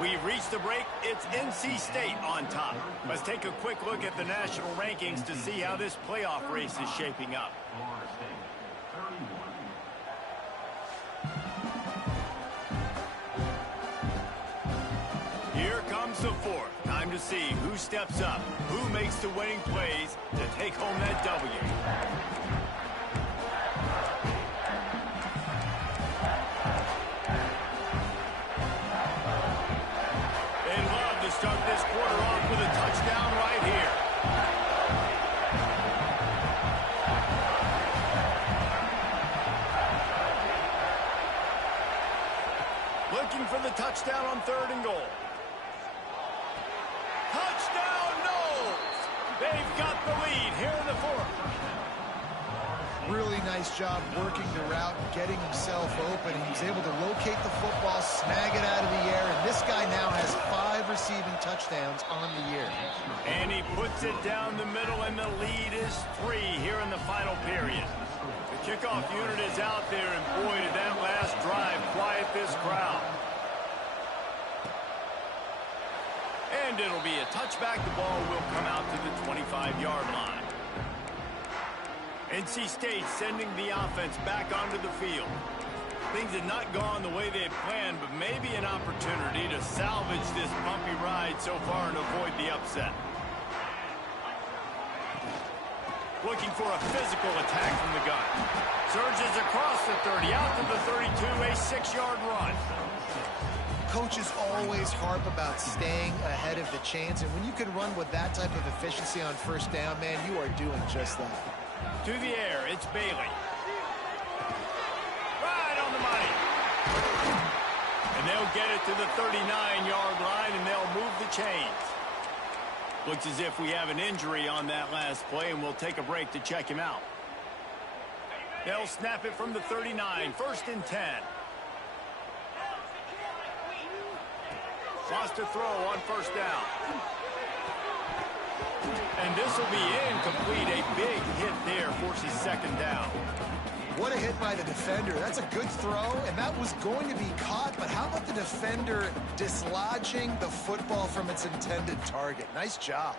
We've reached the break. It's NC State on top. Let's take a quick look at the national rankings to see how this playoff race is shaping up. Here comes the 4th. Time to see who steps up, who makes the winning plays to take home that W. They'd love to start this quarter off with a touchdown right here. Looking for the touchdown on 3rd and goal. Touchdown, Noles! They've got the lead here in the 4th. Really nice job working the route and getting himself open. He was able to locate the football, snag it out of the air, and this guy now has 5 receiving touchdowns on the year. And he puts it down the middle, and the lead is 3 here in the final period. The kickoff unit is out there, and boy, did that last drive quiet this crowd. And it'll be a touchback. The ball will come out to the 25-yard line. NC State sending the offense back onto the field. Things had not gone the way they had planned, but maybe an opportunity to salvage this bumpy ride so far and avoid the upset. Looking for a physical attack from the gun. Surges across the 30, out to the 32, a 6-yard run. Coaches always harp about staying ahead of the chains, and when you can run with that type of efficiency on 1st down, man, you are doing just that. To the air, it's Bailey. Right on the money. And they'll get it to the 39-yard line, and they'll move the chains. Looks as if we have an injury on that last play, and we'll take a break to check him out. They'll snap it from the 39, 1st and 10. Wants to throw on 1st down. And this will be incomplete. A big hit there forces 2nd down. What a hit by the defender. That's a good throw, and that was going to be caught, but how about the defender dislodging the football from its intended target? Nice job.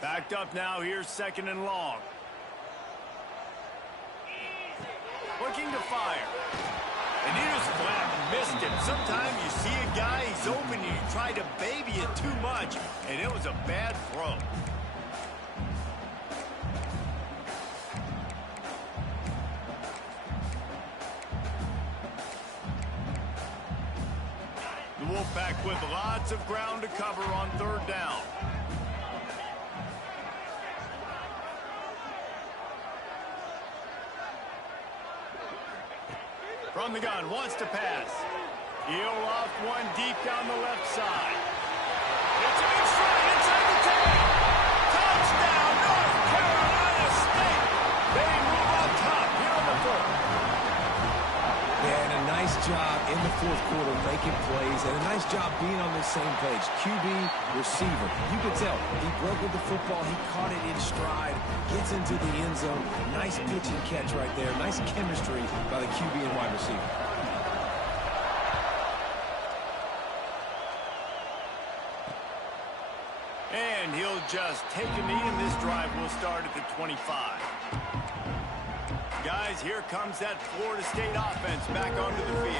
Backed up now. Here's 2nd and long. Looking to fire. And he just flat missed him. Sometimes you see a guy, he's open, and you try to baby it too much, and it was a bad throw. The Wolfpack with lots of ground to cover on 3rd down. From the gun, wants to pass. He'll loft one deep down the left side. It's a big strike inside the 10. Touchdown, North Carolina State. They move on top here in the fourth. Yeah, and a nice job in the fourth quarter making plays, and a nice job being on the same page. QB, receiver. You could tell he broke with the football. He caught it in stride, gets into the end zone. Nice pitch and catch right there. Nice chemistry by the QB and wide receiver. And he'll just take a knee, and this drive will start at the 25. Guys, here comes that Florida State offense back onto the field.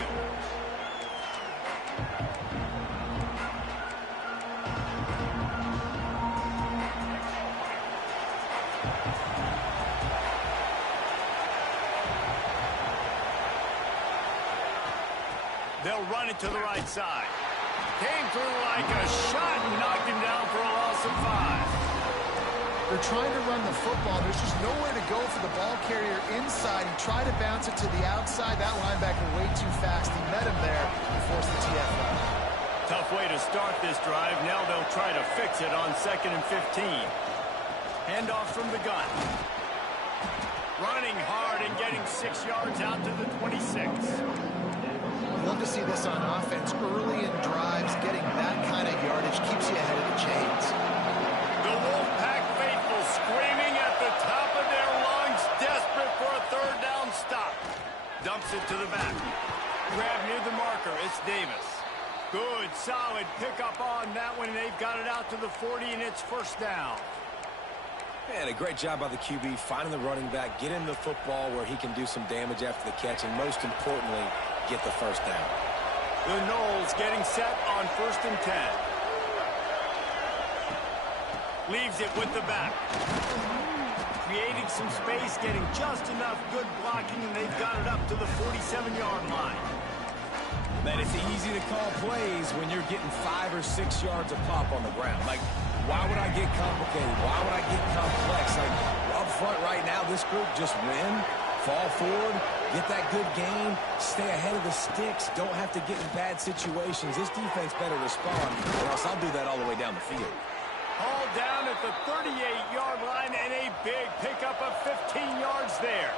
They'll run it to the right side. Came through like a shot and knocked him down for a loss of 5. They're trying to run the football. There's just nowhere to go for the ball carrier inside. He tried to bounce it to the outside. That linebacker way too fast. He met him there and forced the TFL. Tough way to start this drive. Now they'll try to fix it on 2nd and 15. Handoff from the gun. Running hard and getting 6 yards out to the 26. Love to see this on offense. Early in drives, getting that kind of yardage keeps you ahead of the chains. The Wolfpack faithful screaming at the top of their lungs, desperate for a third down stop. Dumps it to the back. Grab near the marker. It's Davis. Good, solid pickup on that one. They've got it out to the 40, and it's first down. And a great job by the QB finding the running back, get him the football where he can do some damage after the catch, and most importantly, get the first down. The Knowles getting set on 1st and 10. Leaves it with the back. Creating some space, getting just enough good blocking, and they've got it up to the 47-yard line. Man, it's easy to call plays when you're getting 5 or 6 yards of pop on the ground. Like, why would I get complicated? Why would I get complex? Like, up front right now, this group just win, fall forward, get that good game, stay ahead of the sticks, don't have to get in bad situations. This defense better respond, or else I'll do that all the way down the field. Hauled down at the 38-yard line, and a big pickup of 15 yards there.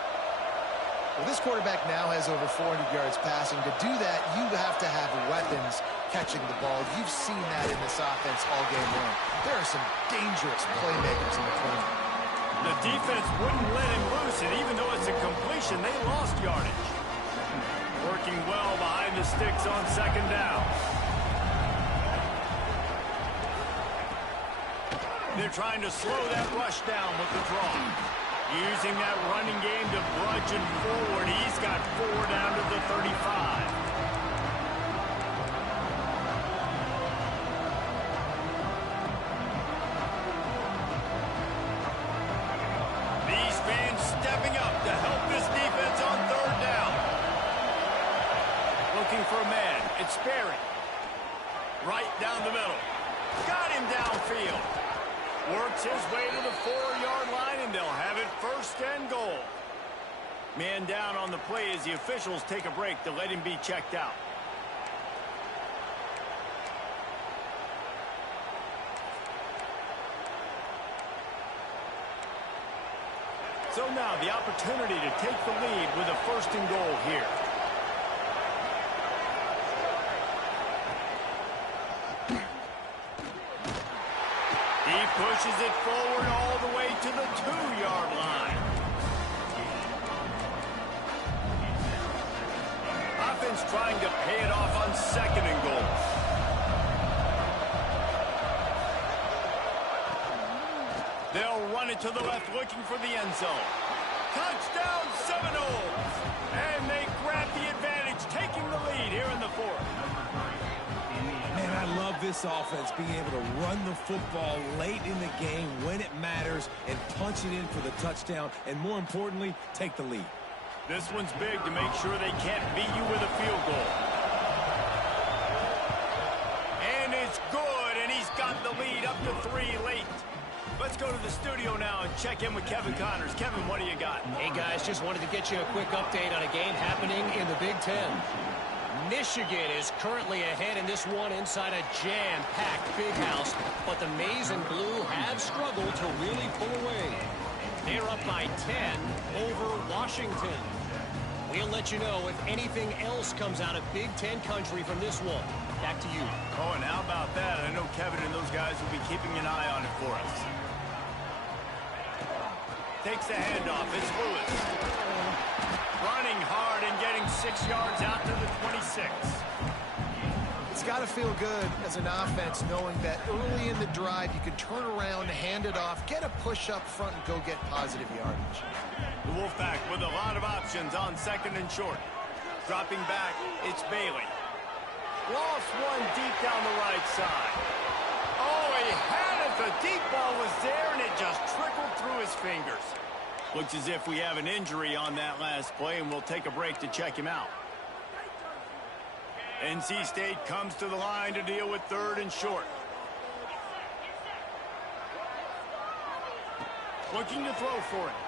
Well, this quarterback now has over 400 yards passing. To do that, you have to have weapons catching the ball. You've seen that in this offense all game long. There are some dangerous playmakers in the corner. The defense wouldn't let him loose, and even though it's a completion, they lost yardage. Working well behind the sticks on 2nd down. They're trying to slow that rush down with the draw. Using that running game to bludgeon forward. He's got 4 down to the 35. These fans stepping up to help this defense on 3rd down. Looking for a man. It's Sperry. Right down the middle. Got him downfield. Works his way to the 4-yard line, and they'll have it 1st and goal. Man down on the play as the officials take a break to let him be checked out. So now the opportunity to take the lead with a 1st and goal here. He pushes it forward all the way to the 2-yard line. Offense trying to pay it off on 2nd and goal. They'll run it to the left looking for the end zone. Touchdown Seminoles! And they grab the advantage, taking the lead here in the 4th. Man, I love this offense being able to run the football late in the game when it matters and punch it in for the touchdown, and more importantly, take the lead. This one's big to make sure they can't beat you with a field goal. And it's good, and he's got the lead up to 3 late. Let's go to the studio now and check in with Kevin Connors. Kevin, what do you got? Hey, guys, just wanted to get you a quick update on a game happening in the Big Ten. Michigan is currently ahead in this one inside a jam-packed Big House, but the Maize and Blue have struggled to really pull away. They're up by 10 over Washington. We'll let you know if anything else comes out of Big Ten country from this one. Back to you. Oh, and how about that? I know Kevin and those guys will be keeping an eye on it for us. Takes the handoff. It's Lewis. Running hard and getting 6 yards out to the 26. It's got to feel good as an offense knowing that early in the drive you can turn around, hand it off, get a push up front, and go get positive yardage. The Wolfpack with a lot of options on 2nd and short. Dropping back, it's Bailey. Lost one deep down the right side. Oh, he had it. The deep ball was there, and it just trickled through his fingers. Looks as if we have an injury on that last play, and we'll take a break to check him out. NC State comes to the line to deal with 3rd and short. Looking to throw for it.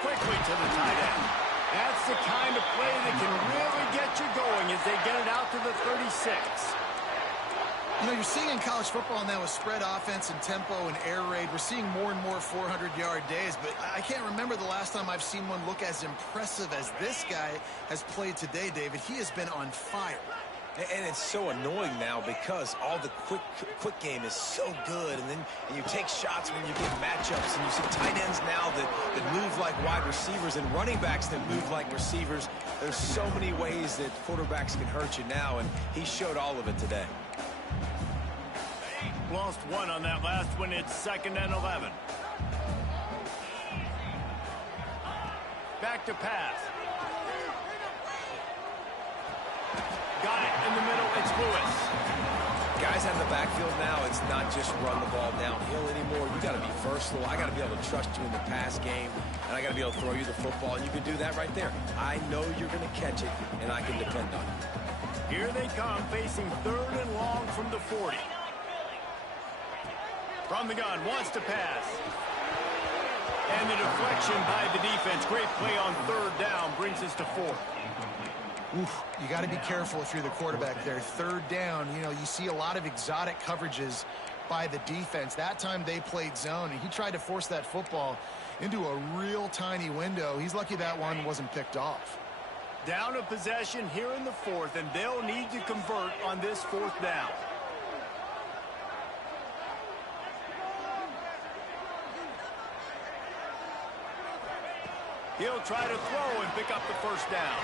Quickly to the tight end. That's the kind of play that can really get you going as they get it out to the 36. You know, you're seeing in college football now with spread offense and tempo and air raid, we're seeing more and more 400-yard days, but I can't remember the last time I've seen one look as impressive as this guy has played today, David. He has been on fire. And it's so annoying now because all the quick game is so good, and then you take shots when you get matchups, and you see tight ends now that move like wide receivers and running backs that move like receivers. There's so many ways that quarterbacks can hurt you now, and he showed all of it today. Lost one on that last one. It's 2nd and 11. Back to pass. Got it in the middle. It's Lewis. Guys out in the backfield now, it's not just run the ball downhill anymore. You got to be versatile. I got to be able to trust you in the pass game, and I got to be able to throw you the football, and you can do that right there. I know you're going to catch it, and I can depend on it. Here they come, facing 3rd and long from the 40. From the gun, wants to pass. And the deflection by the defense. Great play on 3rd down, brings us to 4th. Oof, you got to be careful if you're the quarterback there. 3rd down, you know, you see a lot of exotic coverages by the defense. That time they played zone, and he tried to force that football into a real tiny window. He's lucky that one wasn't picked off. Down a possession here in the 4th, and they'll need to convert on this 4th down. He'll try to throw and pick up the 1st down.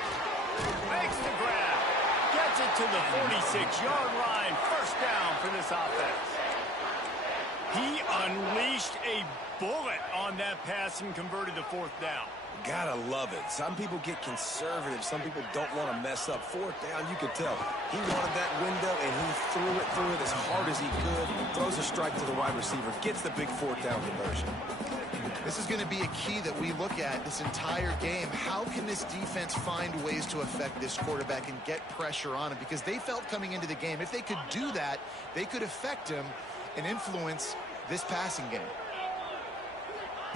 Makes the grab. Gets it to the 46-yard line. 1st down for this offense. He unleashed a bullet on that pass and converted the 4th down. Gotta love it. Some people get conservative. Some people don't want to mess up. 4th down, you could tell. He wanted that window, and he threw it as hard as he could. Throws a strike to the wide receiver. Gets the big 4th down conversion. This is going to be a key that we look at this entire game. How can this defense find ways to affect this quarterback and get pressure on him? Because they felt coming into the game, if they could do that, they could affect him and influence this passing game.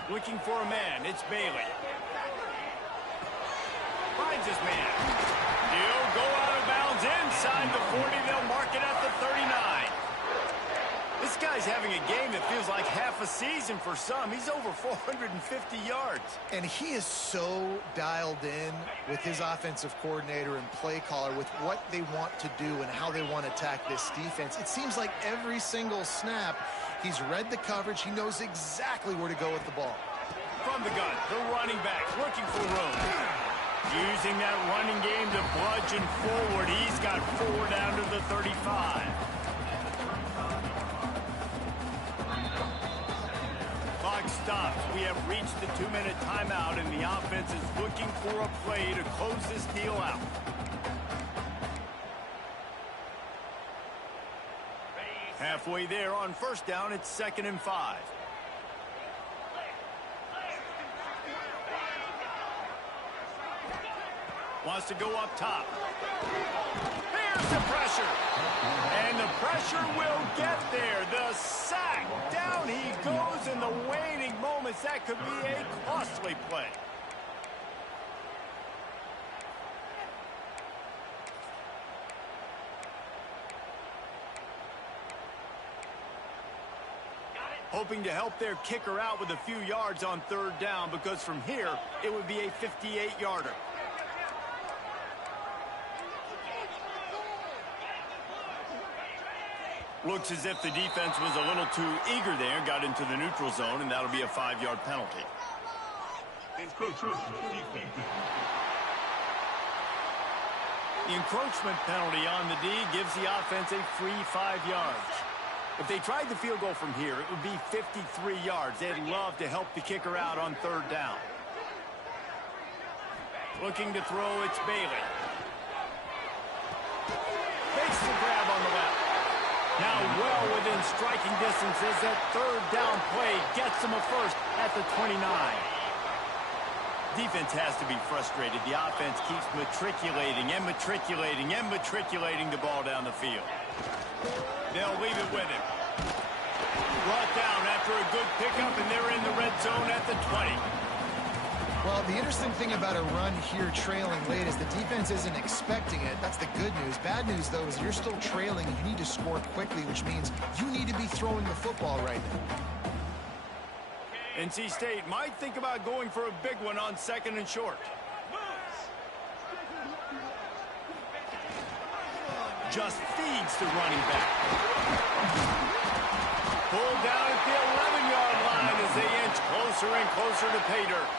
Looking for a man. It's Bailey. Finds his man. He'll go out of bounds inside the 40. They'll mark it at the 39. This guy's having a game that feels like half a season for some. He's over 450 yards. And he is so dialed in with his offensive coordinator and play caller with what they want to do and how they want to attack this defense. It seems like every single snap, he's read the coverage. He knows exactly where to go with the ball. From the gun, the running back looking for room. Using that running game to bludgeon forward. He's got 4 down to the 35. Clock stops. We have reached the 2-minute timeout, and the offense is looking for a play to close this deal out. Halfway there on 1st down, it's 2nd and 5. Wants to go up top. There's the pressure. And the pressure will get there. The sack. Down he goes. points, that could be a costly play. Hoping to help their kicker out with a few yards on third down, because from here, it would be a 58-yarder. Looks as if the defense was a little too eager there, got into the neutral zone, and that'll be a 5-yard penalty. The encroachment penalty on the D gives the offense a free 5 yards. If they tried the field goal from here, it would be 53 yards. They'd love to help the kicker out on third down. Looking to throw, it's Bailey. Makes the grab on the left. Now well within striking distance as that third down play gets them a first at the 29. Defense has to be frustrated. The offense keeps matriculating and matriculating and matriculating the ball down the field. They'll leave it with him. Brought down after a good pickup, and they're in the red zone at the 20. Well, the interesting thing about a run here trailing late is the defense isn't expecting it. That's the good news. Bad news, though, is you're still trailing and you need to score quickly, which means you need to be throwing the football right now. NC State might think about going for a big one on second and short. Just feeds the running back. Pulled down at the 11-yard line as they inch closer and closer to pay dirt.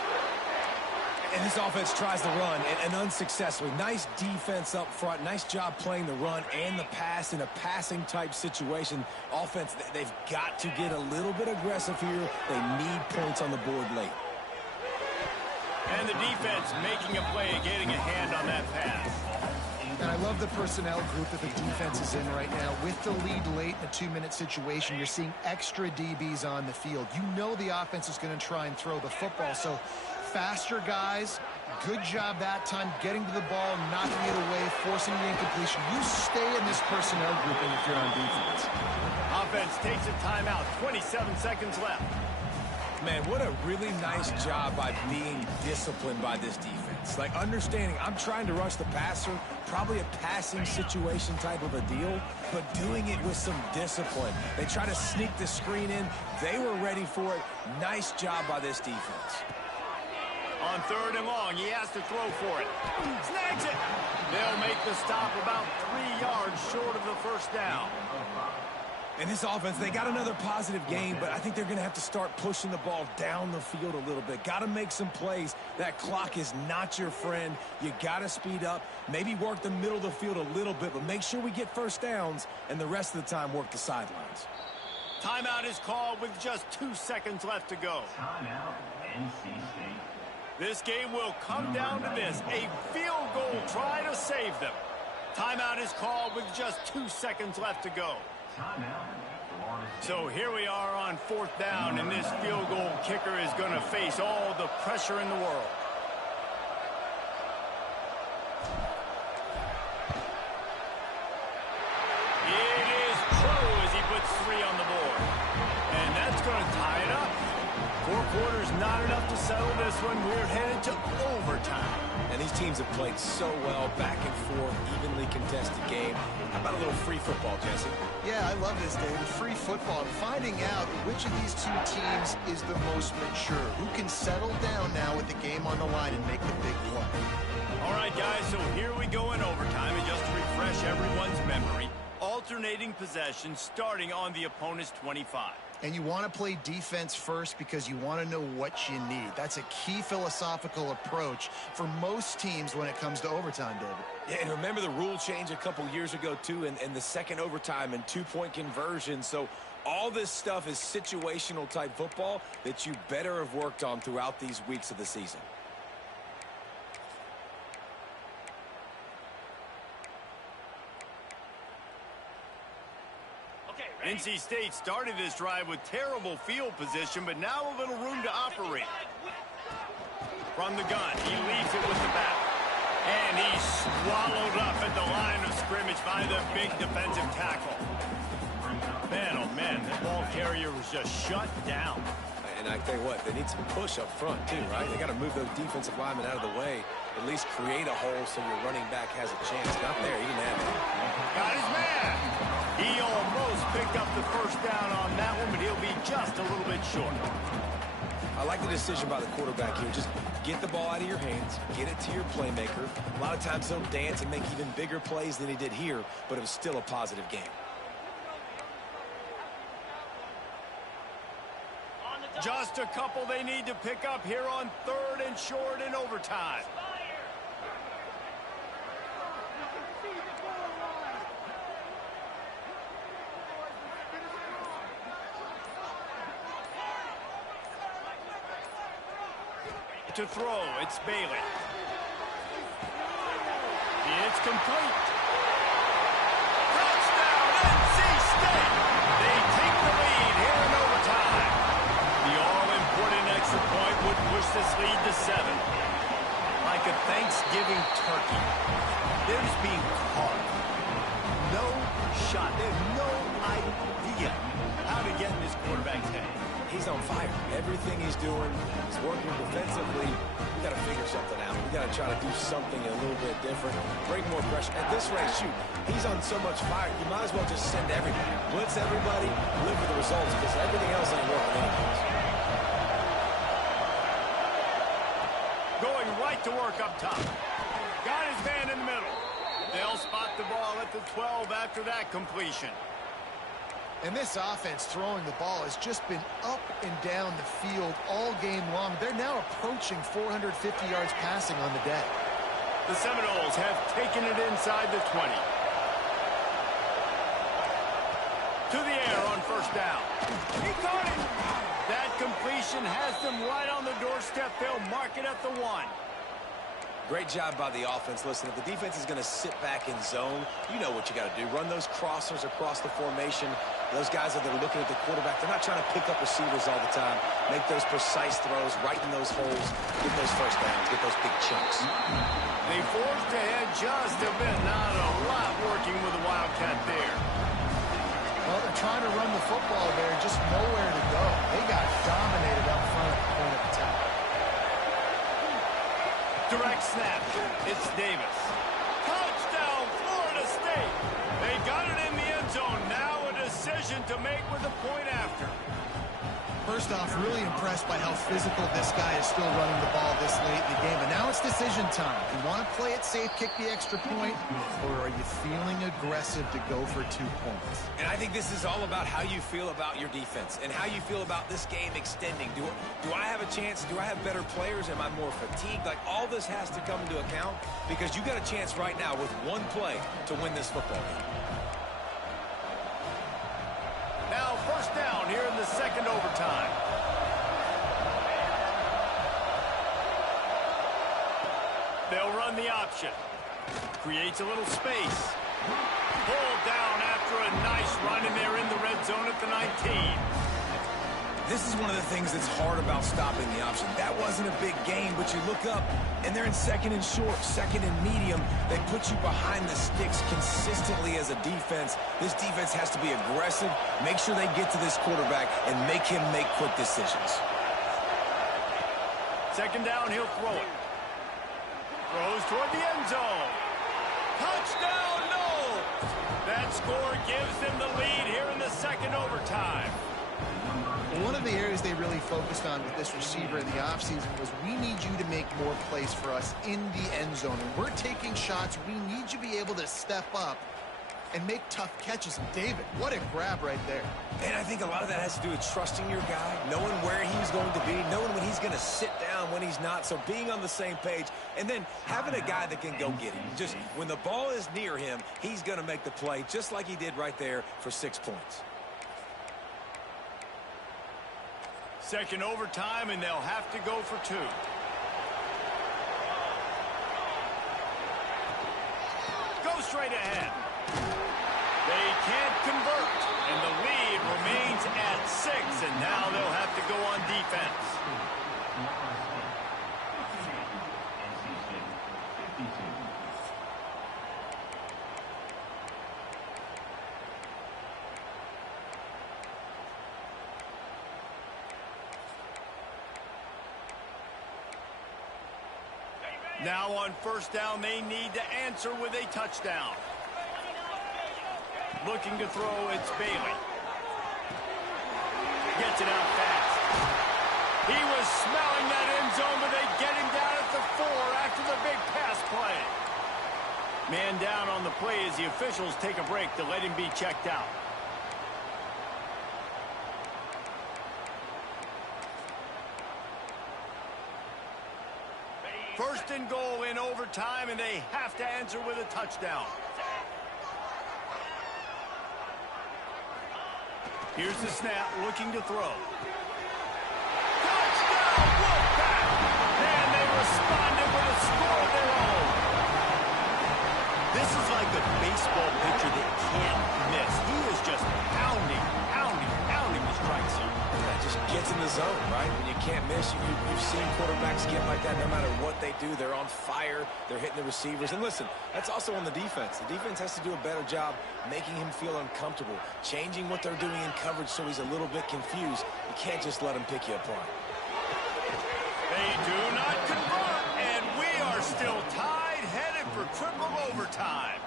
And this offense tries to run, and unsuccessfully. Nice defense up front. Nice job playing the run and the pass in a passing-type situation. Offense, they've got to get a little bit aggressive here. They need points on the board late. And the defense making a play, getting a hand on that pass. And I love the personnel group that the defense is in right now. With the lead late in a 2-minute situation, you're seeing extra DBs on the field. You know the offense is going to try and throw the football, so faster guys, good job that time getting to the ball, knocking it away, forcing the incompletion. You stay in this personnel grouping if you're on defense. Offense takes a timeout, 27 seconds left. Man, what a really nice job by being disciplined by this defense. Like, understanding I'm trying to rush the passer, probably a passing situation type of a deal, but doing it with some discipline. They try to sneak the screen in. They were ready for it. Nice job by this defense. On third and long, he has to throw for it. Snags it. They'll make the stop about 3 yards short of the first down. And this offense, they got another positive game, but I think they're going to have to start pushing the ball down the field a little bit. Got to make some plays. That clock is not your friend. You got to speed up, maybe work the middle of the field a little bit, but make sure we get first downs, and the rest of the time work the sidelines. Timeout is called with just 2 seconds left to go. Timeout, NC State. This game will come down to this, a field goal try to save them. Timeout is called with just 2 seconds left to go. So here we are on fourth down, and this field goal kicker is going to face all the pressure in the world. It is true as he puts 3 on the board. And that's going to tie it up. 4 quarters not enough to settle this one. We're headed to overtime. And these teams have played so well, back and forth, evenly contested game. How about a little free football, Jesse? Yeah, I love this, David. Free football. Finding out which of these 2 teams is the most mature. Who can settle down now with the game on the line and make the big play. All right, guys, so here we go in overtime. And just to refresh everyone's memory, alternating possession starting on the opponent's 25. And you want to play defense first because you want to know what you need. That's a key philosophical approach for most teams when it comes to overtime, David. Yeah, and remember the rule change a couple years ago, too, and the second overtime and 2-point conversion. So all this stuff is situational type football that you better have worked on throughout these weeks of the season. NC State started this drive with terrible field position, but now a little room to operate. From the gun, he leaves it with the back. And he's swallowed up at the line of scrimmage by the big defensive tackle. Man, oh man, the ball carrier was just shut down. And I tell you what, they need some push up front too, right? They got to move those defensive linemen out of the way, at least create a hole so your running back has a chance. Not there, he didn't have it. Got his man. He almost picked up the first down on that one, but he'll be just a little bit short. I like the decision by the quarterback here. Just get the ball out of your hands, get it to your playmaker. A lot of times he'll dance and make even bigger plays than he did here, but it was still a positive game. Just a couple they need to pick up here on 3rd and short in overtime. To throw, it's Bailey. It's complete. Touchdown, NC State! They take the lead here in overtime. The all-important extra point would push this lead to 7. Like a Thanksgiving turkey, they're just being caught. No shot. They have no idea how to get in this quarterback's head. He's on fire. Everything he's doing is working defensively. We got to figure something out. We got to try to do something a little bit different. Break more pressure. At this rate, shoot, he's on so much fire. You might as well just send everybody. Blitz everybody, live with the results, because everything else ain't working anyways. Going right to work up top. Got his man in the middle. They'll spot the ball at the 12 after that completion. And this offense throwing the ball has just been up and down the field all game long. They're now approaching 450 yards passing on the day. The Seminoles have taken it inside the 20. To the air on 1st down. He caught it. That completion has them right on the doorstep. They'll mark it at the 1. Great job by the offense. Listen, if the defense is going to sit back in zone, you know what you got to do. Run those crossers across the formation. Those guys that are looking at the quarterback, they're not trying to pick up receivers all the time. Make those precise throws right in those holes. Get those first downs. Get those big chunks. They forced ahead just a bit. Not a lot working with the Wildcat there. Well, they're trying to run the football there, just nowhere to go. They got dominated up front at the point of attack. Direct snap. It's Davis. Touchdown, Florida State. They got it in the end zone. Now a decision to make with a point after. First off, really impressed by how physical this guy is still running the ball this late in the game. But now it's decision time. You want to play it safe, kick the extra point, or are you feeling aggressive to go for 2 points? And I think this is all about how you feel about your defense and how you feel about this game extending. Do I have a chance? Do I have better players? Am I more fatigued? Like, all this has to come into account because you got a chance right now with one play to win this football game. Now 1st down here in the 2nd overtime. They'll run the option. Creates a little space. Pulled down after a nice run, and they're in the red zone at the 19. This is one of the things that's hard about stopping the option. That wasn't a big gain, but you look up, and they're in 2nd and short, 2nd and medium. They put you behind the sticks consistently as a defense. This defense has to be aggressive, make sure they get to this quarterback, and make him make quick decisions. 2nd down, he'll throw it. Throws toward the end zone. Touchdown, no! That score gives them the lead here in the 2nd overtime. One of the areas they really focused on with this receiver in the offseason was we need you to make more plays for us in the end zone. When we're taking shots, we need you to be able to step up and make tough catches. And David, what a grab right there. And I think a lot of that has to do with trusting your guy, knowing where he's going to be, knowing when he's going to sit down, when he's not. So being on the same page, and then having a guy that can go get him. Just when the ball is near him, he's going to make the play, just like he did right there for 6 points. 2nd overtime, and they'll have to go for 2. Go straight ahead. They can't convert, and the lead remains at 6, and now they'll have to go on defense. Now on first down, they need to answer with a touchdown. Looking to throw, it's Bailey. Gets it out fast. He was smelling that end zone, but they get him down at the 4 after the big pass play. Man down on the play as the officials take a break to let him be checked out. First and goal in overtime, and they have to answer with a touchdown. Here's the snap, looking to throw. Touchdown, Wolfpack! And they responded with a score of their own. This is like a baseball pitcher that can't miss. He is just pounding the strike zone. That just gets in the zone, right? When you can't miss, you've seen quarterbacks get like that no matter what they do. They're on fire. They're hitting the receivers. And listen, that's also on the defense. The defense has to do a better job making him feel uncomfortable, changing what they're doing in coverage so he's a little bit confused. You can't just let him pick you apart. They do not convert, and we are still tied, headed for triple overtime.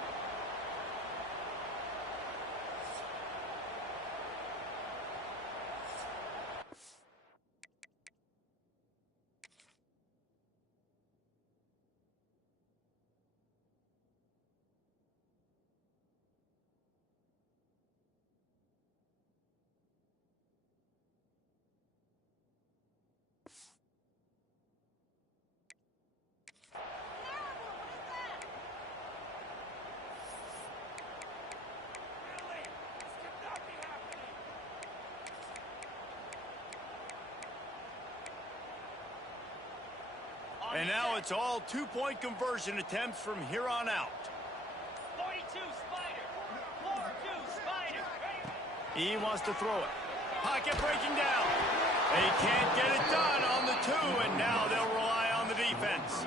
And now it's all two-point conversion attempts from here on out. 42 Spider. 4-2 Spider. He wants to throw it. Pocket breaking down. They can't get it done on the 2, and now they'll rely on the defense.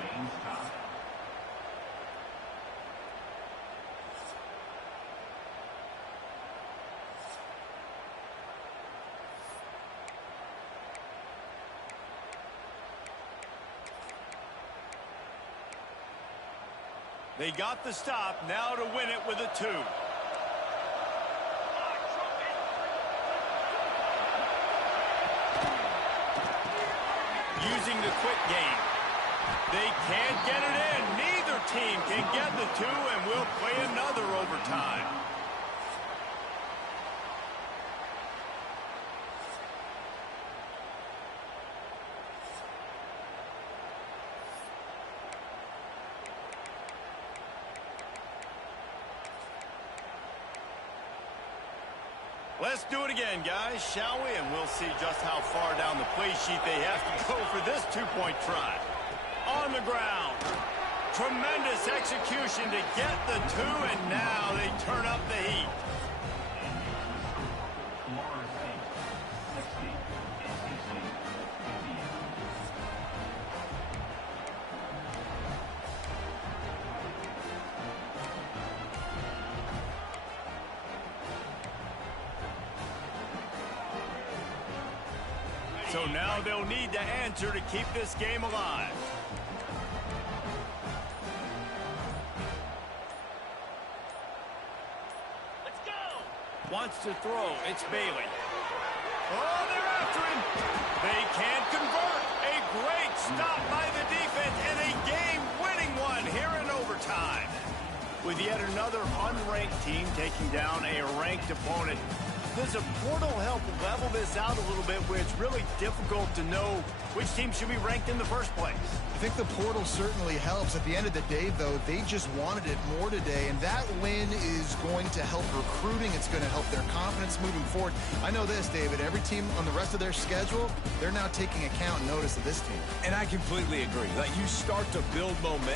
They got the stop, now to win it with a 2. Using the quick game. They can't get it in. Neither team can get the 2, and we'll play another overtime. Let's do it again, guys, shall we? And we'll see just how far down the play sheet they have to go for this two-point try. On the ground. Tremendous execution to get the 2, and now they turn up the heat. So now they'll need to answer to keep this game alive. Let's go. Wants to throw. It's Bailey. Oh, they're after him. They can't convert. A great stop by the defense and a game-winning one here in overtime. With yet another unranked team taking down a ranked opponent, does a portal help level this out a little bit where it's really difficult to know which team should be ranked in the first place? I think the portal certainly helps. At the end of the day, though, they just wanted it more today, and that win is going to help recruiting. It's going to help their confidence moving forward. I know this, David, every team on the rest of their schedule, they're now taking account and notice of this team. And I completely agree. Like, you start to build momentum.